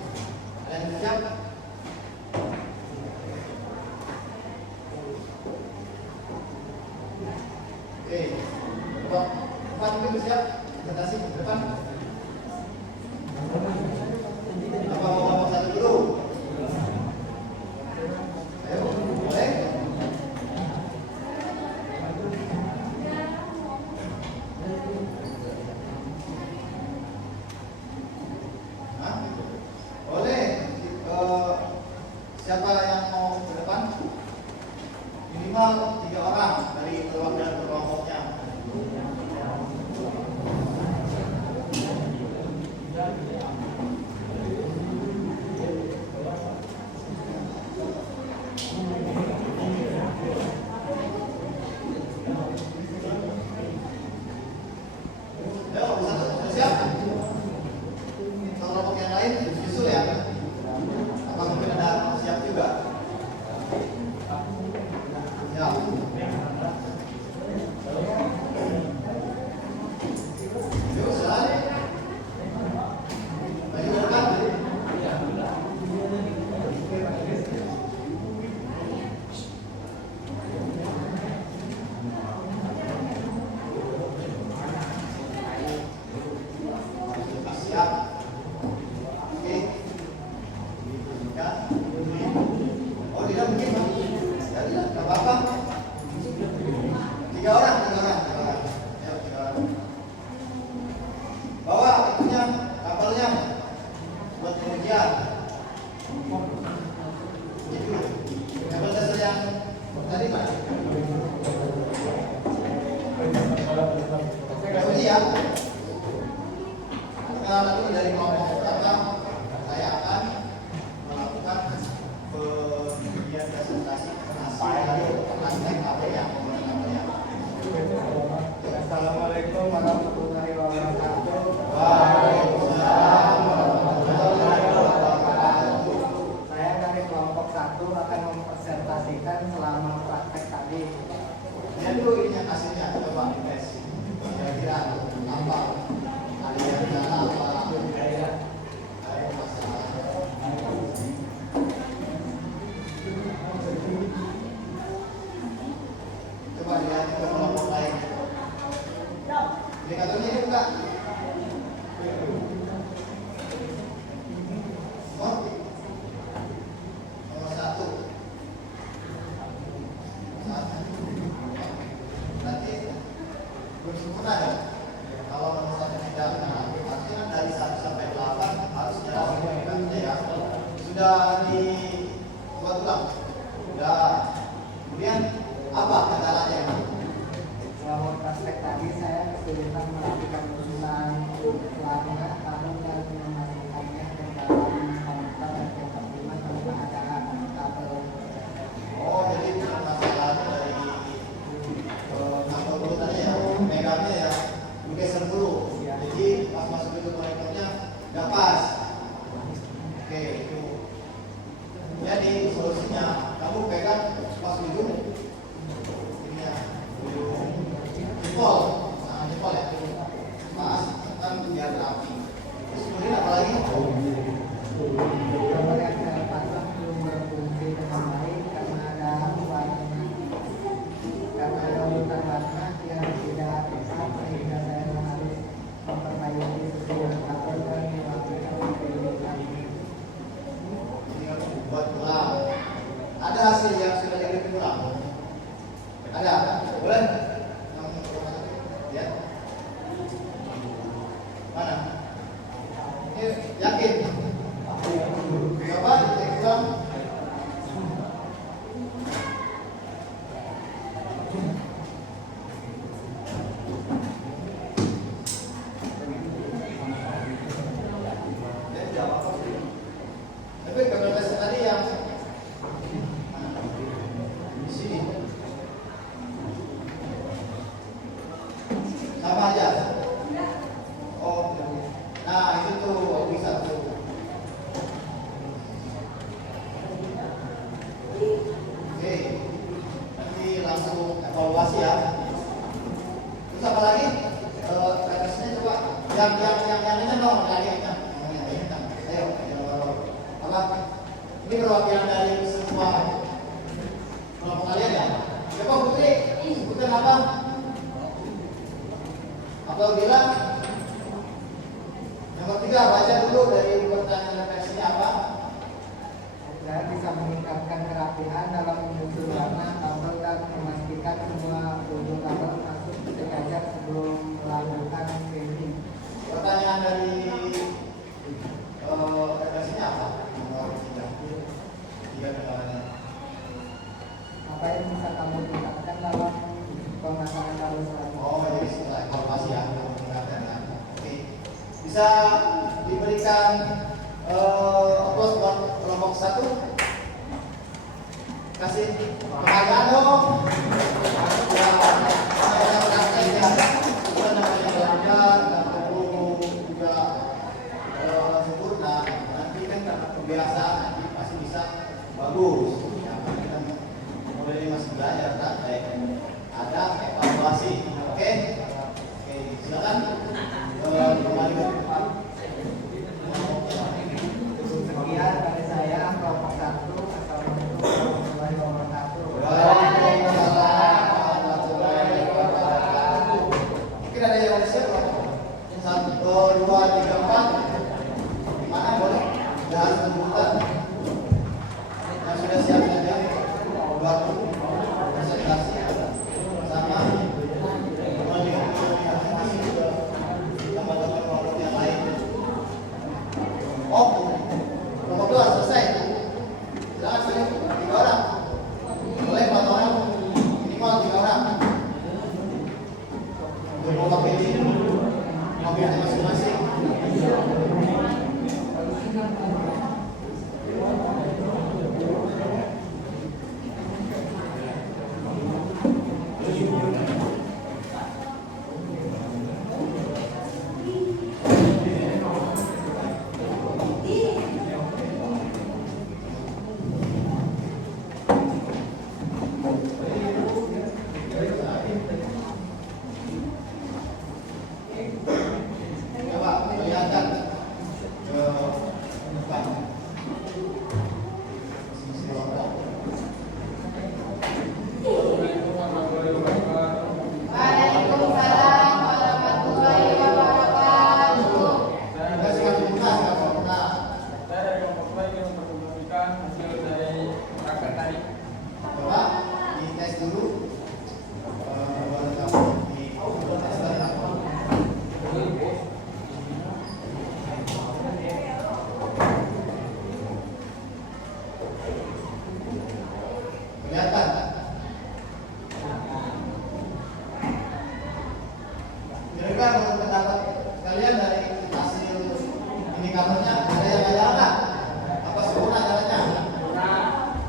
kalian siap? Oke, depan mungkin siap? Presentasi ke depan. Apa mau ngomong satu dulu? Ayo, boleh? Hah? Boleh. Siapa yang mau ke depan? Minimal 3 orang dari perwakilan kelompoknya. Ayo, satu, siap? Kelompok yang lain susul ya. Apa mungkin ada siap juga? Siap. Yuk, silahkan. Maju ke depan. Siap. Oke. Ya. Oh, tidak mungkin, Bang. Ya, tidak, nggak apa-apa. 3 orang. Ya, 3 orang. Bawa itunya, kapalnya buat pengujian. Itu, kapal dasar yang tadi, Pak. Kita uji ya. Sekarang nanti dari kelompok pertama saya akan melakukan pengujian presentasi hasil praktek apa yang Assalamualaikum warahmatullahi wabarakatuh. Waalaikumsalam warahmatullahi wabarakatuh. Saya dari kelompok 1 akan mempresentasikan selama praktek tadi. Lihat dulu ininya hasilnya, coba tes. Kira-kira apa? Alirannya apa? Ada masalah. Coba lihat ke kelompok lain. Indikatornya ini buka. Nomor 1. Berarti belum sempurna ya? Kalau nomor 1 tidak, nah artinya dari 1 sampai 8 harus jelas indikatornya ya. Sudah dibuat ulang? Sudah. Kemudian apa kendalanya? Selama praktek tadi saya kesulitan melakukan usulan pelatihan namun dan memasukkannya ke dalam komputer dan kemudian tanpa ada kabel. Oh, jadi bukan masalahnya dari kantor dulu tadi ya, megangnya ya, geser dulu. Jadi pas masuk itu konektornya nggak pas. Oke, itu. Jadi solusinya kamu pegang pas ujung ini ya, ujung jempol, nah jempol ya, pas kan biar rapi. Terus kemudian apa lagi? Kabel yang saya pasang belum berfungsi dengan baik karena ada urutan warna yang tidak tepat sehingga saya harus memperbaiki sesuai kabel dan melakukan penyelidikan. Ini harus dibuat ulang. Ada hasil yang sudah dikirim ulang? Ada? Boleh? Ya. Mana? Ini yakin? Coba dicek ulang. Ya, tidak apa-apa sih. Tapi kabel listrik tadi yang di sini sama aja. Oh, nah itu tuh bisa tuh. Oke, nanti langsung evaluasi ya. Terus apa lagi? Teknisnya coba yang ini dong, lagi yang ini. Ayo. Atau bilang yang ketiga, baca dulu dari pertanyaan refleksinya apa? Saya bisa meningkatkan kerapihan dalam menyusun warna tabel dan memastikan semua ujung tabel masuk sejajar sebelum melakukan printing. Pertanyaan dari refleksinya apa? Nomor 3. 3 pertanyaannya. Apa yang bisa kamu tingkatkan dalam pemasangan tabel selanjutnya? Oh, jadi setelah evaluasi ya, meningkatkan. Oke. Bisa diberikan applause buat kelompok 1. Kasih penghargaan dong. Ya, namanya praktek ya. Bukan namanya belajar, nggak perlu juga sempurna. Nanti kan karena kebiasaan, nanti pasti bisa bagus. Ya, nanti kan mulai ini masih belajar, praktek. Ada evaluasi. Oke? Oke, silakan kembali ke depan. Sekian dari saya kelompok 1. Assalamualaikum warahmatullahi wabarakatuh. Waalaikumsalam warahmatullahi wabarakatuh. Mungkin ada yang mau share? 1, 2, 3, 4. Mana boleh? Dan sebutan yang sudah siap saja. Waktu presentasi sama teman-teman kelompok yang lain. Oh, kelompok 2 selesai. Silakan sini 3 orang. Boleh 4 orang, minimal 3 orang. Untuk kelompok ini, mobilnya masing-masing. Coba perlihatkan ke depan. Sisi kelompok. Waalaikumsalam warahmatullahi wabarakatuh. Kita siap sempurna, siap sempurna. Saya dari kelompok 2 ingin mempertunjukkan hasil dari praktek tadi. Coba dites dulu. Baru kamu di tes tadi. Kelihatan? Kira-kira menurut pendapat kalian dari hasil indikatornya ada yang nggak jalan nggak? Apa sempurna jalannya?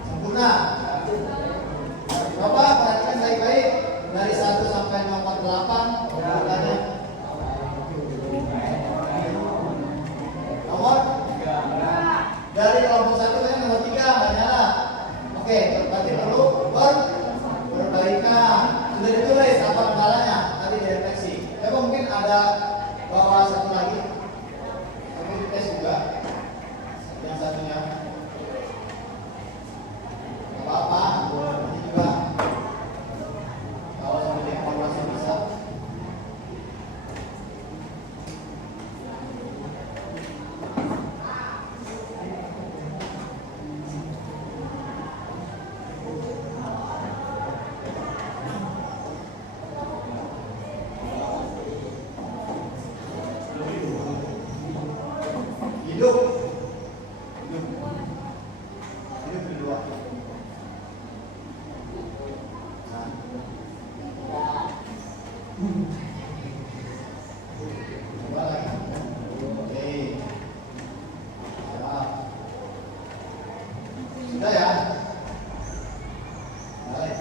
Sempurna. Coba perhatikan baik-baik dari 1 sampai nomor 8 urutannya. Nomor dari kelompok 1 kan nomor 3 nggak nyala. Oke, berarti perlu perbaikan. Sudah ditulis apa kendalanya, tadi dideteksi. Coba mungkin ada bawa satu lagi. Tapi dites juga yang satunya. Nggak apa-apa, ini juga kalau sampai evaluasi bisa. Hidup. Hidup. Hidup kedua. Nah. Coba lagi. Oke. Ya. Sudah ya? Balik.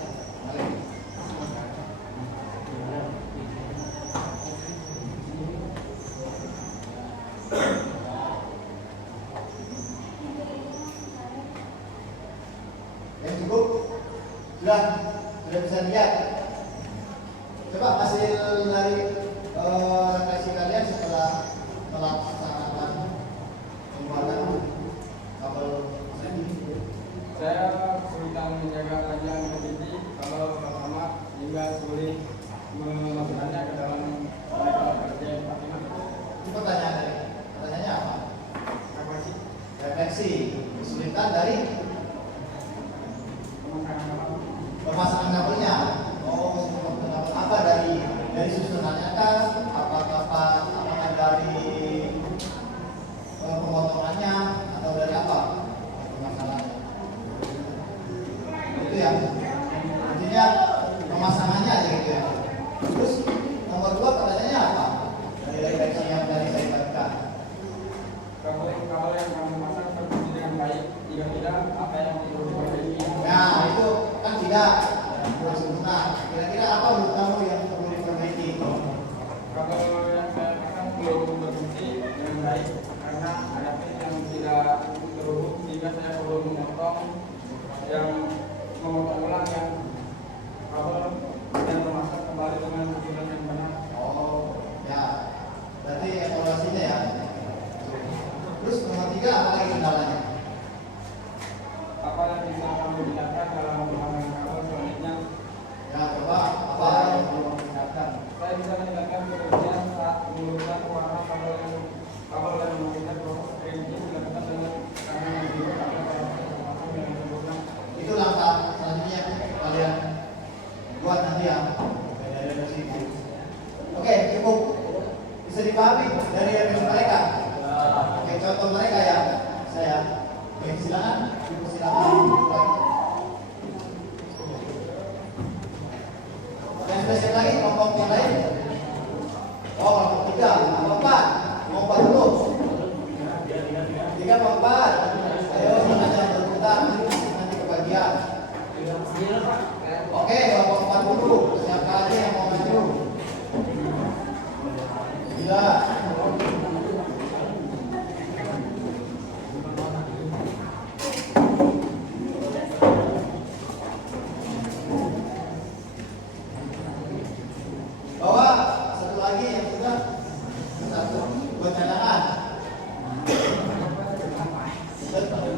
Balik. Yang cukup sudah bisa dilihat. Coba hasil dari refleksi kalian setelah melaksanakan pembuatan kabel sendiri. Saya kesulitan menjaga panjang posisi kalau pertama hingga sulit memasukkannya ke dalam menanyakan apakah dari pemotongannya atau dari apa masalahnya. Itu ya. Intinya pemasangannya aja gitu ya. Terus nomor 2 pertanyaannya apa? Dari redaksi yang tadi saya bacakan. Kabel yang kami pasang terfungsi dengan baik. Jika tidak, apa yang perlu diperbaiki? Nah, itu kan tidak sempurna. Kira-kira apa menurut kamu yang perlu diperbaiki? Kabel yang saya pasang belum berfungsi dengan baik karena ada pin yang tidak terhubung sehingga saya perlu memotong ulang yang kabel dan memasang kembali dengan susunan yang benar. Oh, ya. Berarti evaluasinya ya. Terus nomor 3 apa lagi kendalanya? Apa yang bisa kami bicarakan dalam pemasangan kabel selanjutnya? Ya, coba apa yang perlu diperhatikan? Saya bisa meningkatkan kebersihan saat meluruskan warna kabel dan memastikan proses screening dilakukan dengan kami membuat kabel terpasang dengan sempurna. Itu langkah selanjutnya kalian buat nanti ya. Oke, dari situ. Oke, cukup bisa dipahami dari referensi mereka. Oke, contoh mereka ya. Saya. Oke, silakan. Silakan. Yang sudah siap lagi kelompok yang lain? Oh, kelompok 3, kelompok 4. Mau 4 dulu. 3 kelompok 4. Ayo, jangan berputar nanti kebagian. Oke, kelompok 4 dulu. Siapa aja yang mau maju? Gila. Bawa satu lagi yang sudah satu buat cadangan.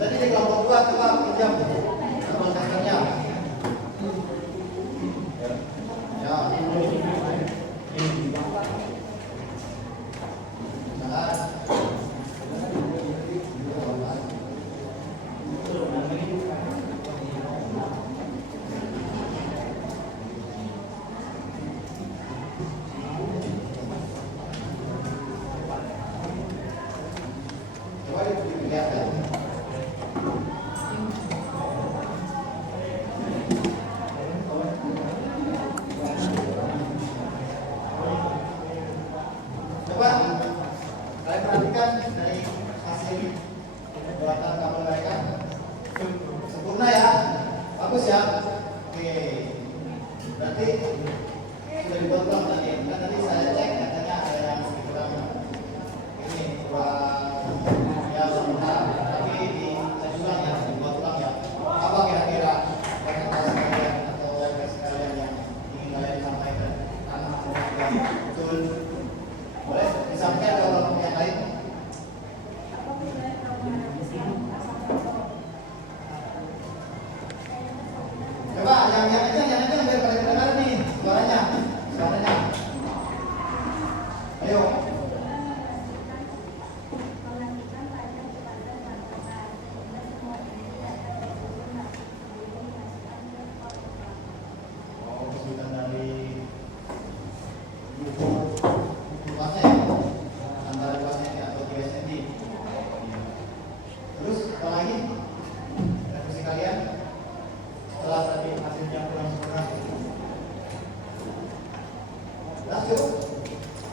Tadi di kelompok 2 coba pinjam sama testernya. Ya. Coba dilihat. Coba kalian perhatikan dari hasil buatan kabel mereka sempurna ya, bagus ya. Oke, berarti sudah dipotong tadi. Kan tadi saya cek katanya ada yang kurang ini kurang ya sebentar, tapi saya ulang ya, dibuat ulang ya. Apa kira-kira presentasi kalian atau referensi kalian yang ingin kalian sampaikan? Betul. Boleh disampaikan ke orang yang lain? Coba yang aja biar kalian dengar nih suaranya. Ayo. Oh, kesulitan dari buku kelasnya ya? Antara kelasnya atau 3 cm. Terus apa lagi? Revisi kalian setelah tadi hasilnya kurang sempurna. Lanjut.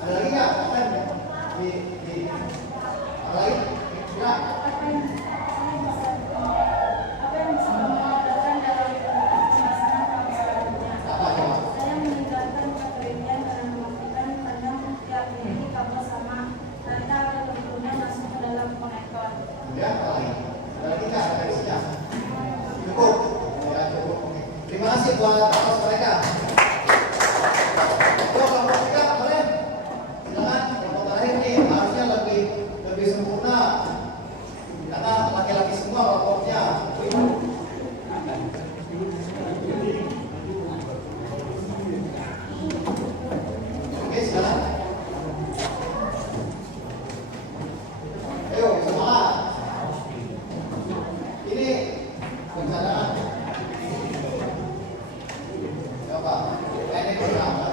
Ada lagi nggak? Ada lagi? Enggak. Apa coba? Saya meninggalkan kekeringan dan memastikan kadang tiap ini kabel sama mereka akan tentunya masuk ke dalam konektor. Kemudian apa lagi? Ada lagi nggak? Ada isinya? Cukup. Ya cukup. Oke. Terima kasih buat atas mereka. Kelompok 3 boleh? Silakan. Kelompok terakhir nih harusnya lebih sempurna. Karena laki-laki semua kelompoknya. Oke, silakan. Ayo, semangat. Ini perencanaan. Coba, ini pertama.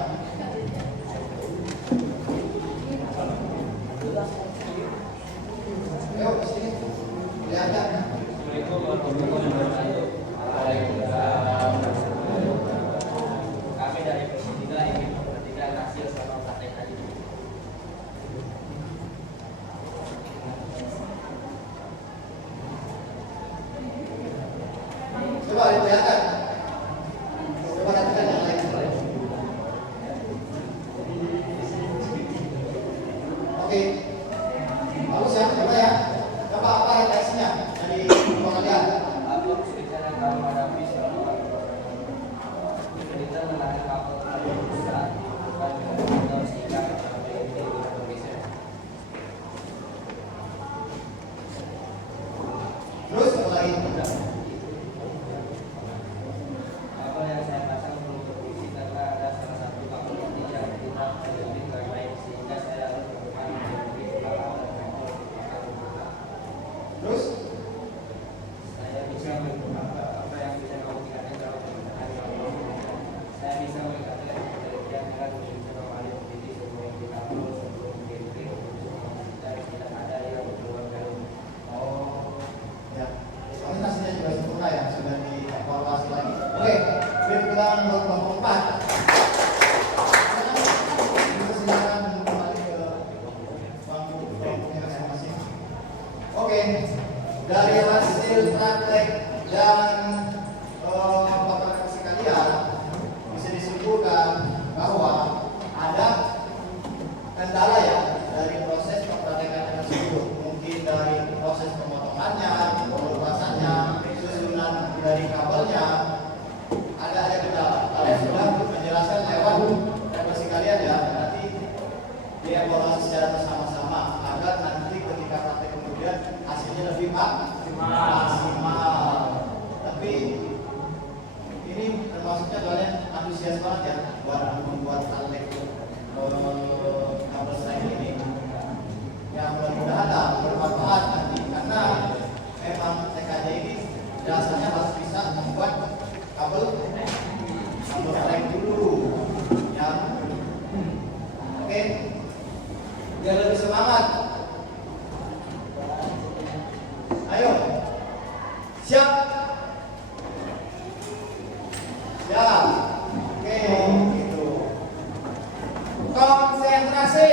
praktek dan Bapak sekalian bisa disimpulkan bahwa ada kendala ya dari proses praktekan tersebut, mungkin dari proses pemotongannya, pelupasannya, susunan dari kabelnya, ada kendala. Kalian sudah menjelaskan lewat Bapak sekalian ya, nanti dievaluasi secara bersama-sama agar nanti ketika praktek kemudian hasilnya lebih maksimal. Tapi ini termasuknya kalian antusias banget ya buat membuat praktek kabel strike ini, yang mudah-mudahan bermanfaat nanti, karena memang TKJ ini dasarnya harus bisa membuat kabel strike dulu ya. Oke, biar lebih semangat. Ayo, siap. Siap. Oke, gitu. Konsentrasi.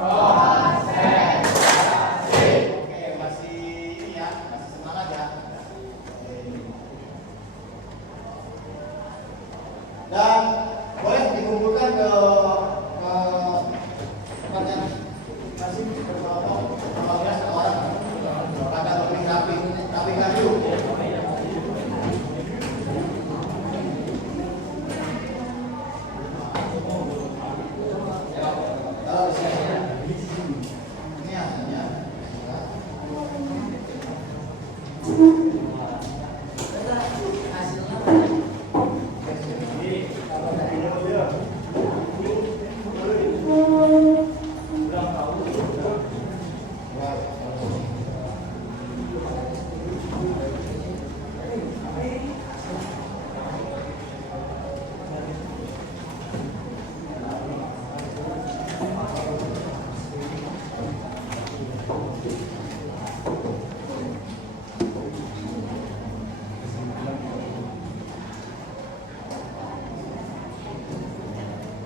Oke, masih ini ya, masih semangat ya. Dan boleh dikumpulkan ke tempatnya masih berkelompok 15 orang. Akan lebih rapi dulu. Ini hasilnya.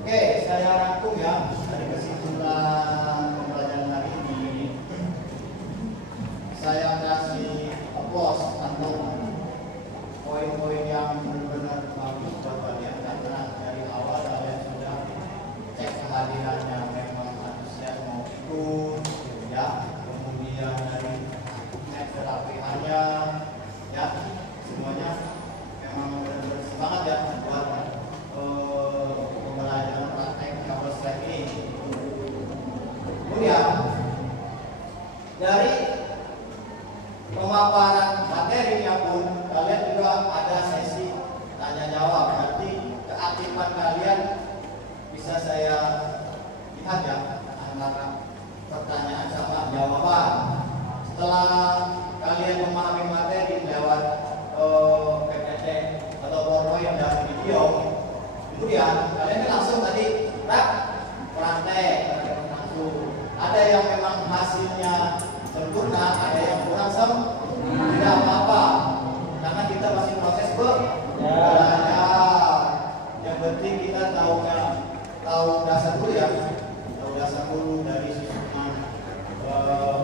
Oke, saya rangkum ya dari kesimpulan pembelajaran hari ini. Saya kasih applause untuk poin-poin yang benar-benar bagus buat kalian, karena dari awal kalian sudah cek kehadirannya, memang antusias mau ikut ya, kemudian dari cek kerapiannya ya, semuanya memang benar-benar semangat ya buat pembelajaran praktek kabel strike ini. Kemudian dari pemaparan materinya pun kalian juga ada sesi tanya jawab. Nanti keaktifan kalian bisa saya lihat ya antara pertanyaan sama jawaban. Setelah kalian memahami materi lewat PPT atau PowerPoint dan video, itu ya kalian kan langsung tadi praktek langsung. Ada yang memang hasilnya sempurna, ada yang kurang tidak apa-apa, karena kita masih proses belajar. Yang penting kita tahu dasar dulu ya, tahu dasar dulu dari susunan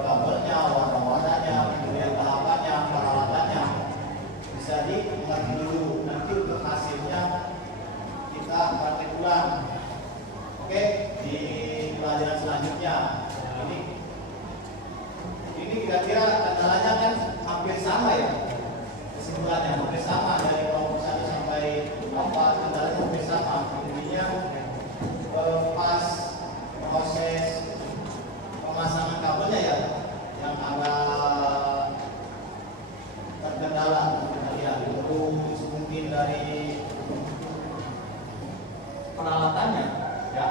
kabelnya, warna-warnanya, kemudian tahapannya, peralatannya bisa dimengerti dulu. Nanti untuk hasilnya kita praktek ulang. Oke, di pelajaran selanjutnya ini kira-kira kendalanya kan hampir sama ya, kesimpulannya hampir sama dari kelompok 1 sampai 4, kendalanya hampir sama. Intinya pas proses pemasangan kabelnya ya yang agak terkendala kalian. Terus mungkin dari peralatannya ya,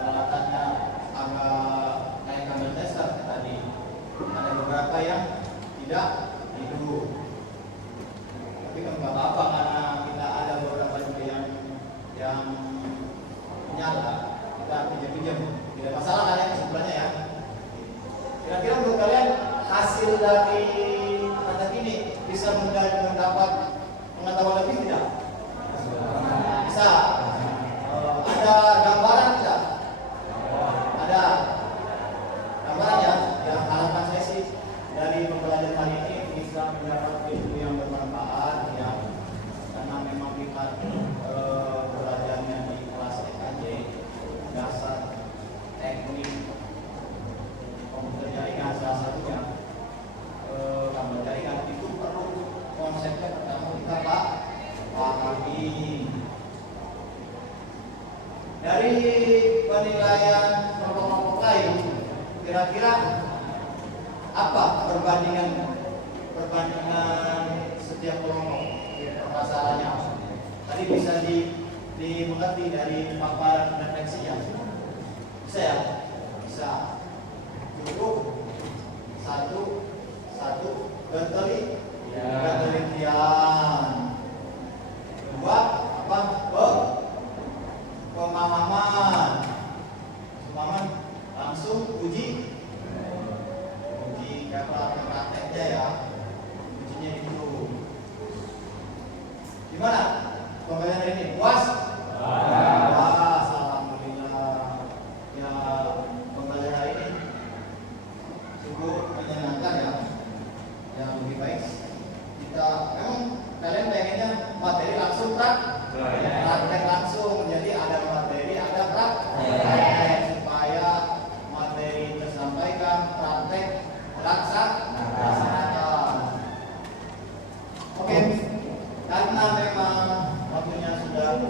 peralatannya agak kayak kabel tester tadi, ada beberapa yang tidak hidup, tapi kan nggak apa-apa karena kita ada beberapa juga yang Kira-kira apa perbandingan setiap kelompok permasalahannya? Tadi bisa dimengerti dari paparan refleksinya. Bisa ya? Bisa. Cukup satu ketelitian. Dua apa? Pemahaman. Langsung uji kapal prakteknya ya. Ujinya itu. Gimana? Pembelajaran ini puas? Puas, alhamdulillah. Ya, pembelajaran ini cukup menyenangkan ya. Yang lebih baik kita memang kalian pengennya materi langsung praktek langsung. Jadi ada materi, ada praktek supaya materi tersampaikan, praktek laksanakan. Oke, karena memang waktunya sudah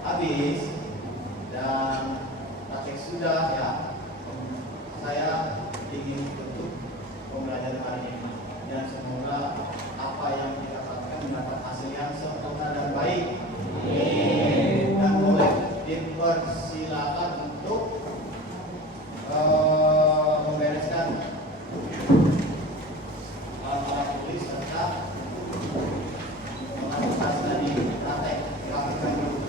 habis dan praktek sudah ya, saya ingin tutup pembelajaran hari ini dan semoga apa yang kita dapatkan mendapat hasil yang sempurna dan baik. Dan boleh dipersilakan untuk membereskan alat tulis serta mengajukan tadi praktek dilakukan dulu.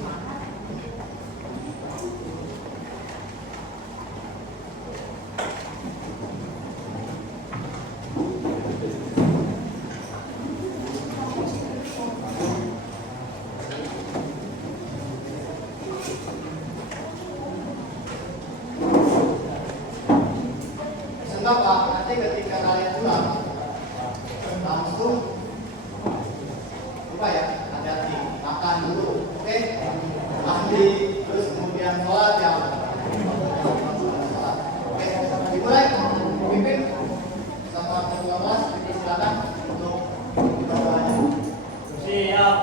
Enggak Pak, nanti ketika kalian pulang langsung lupa ya, hati-hati makan dulu, oke? Mandi, terus kemudian sholat ya. Oke, dimulai. Pimpin sama ketua kelas, silakan untuk berdoanya. Siap.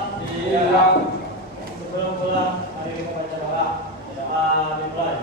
Sebelum pulang, mari kita baca doa. Dimulai.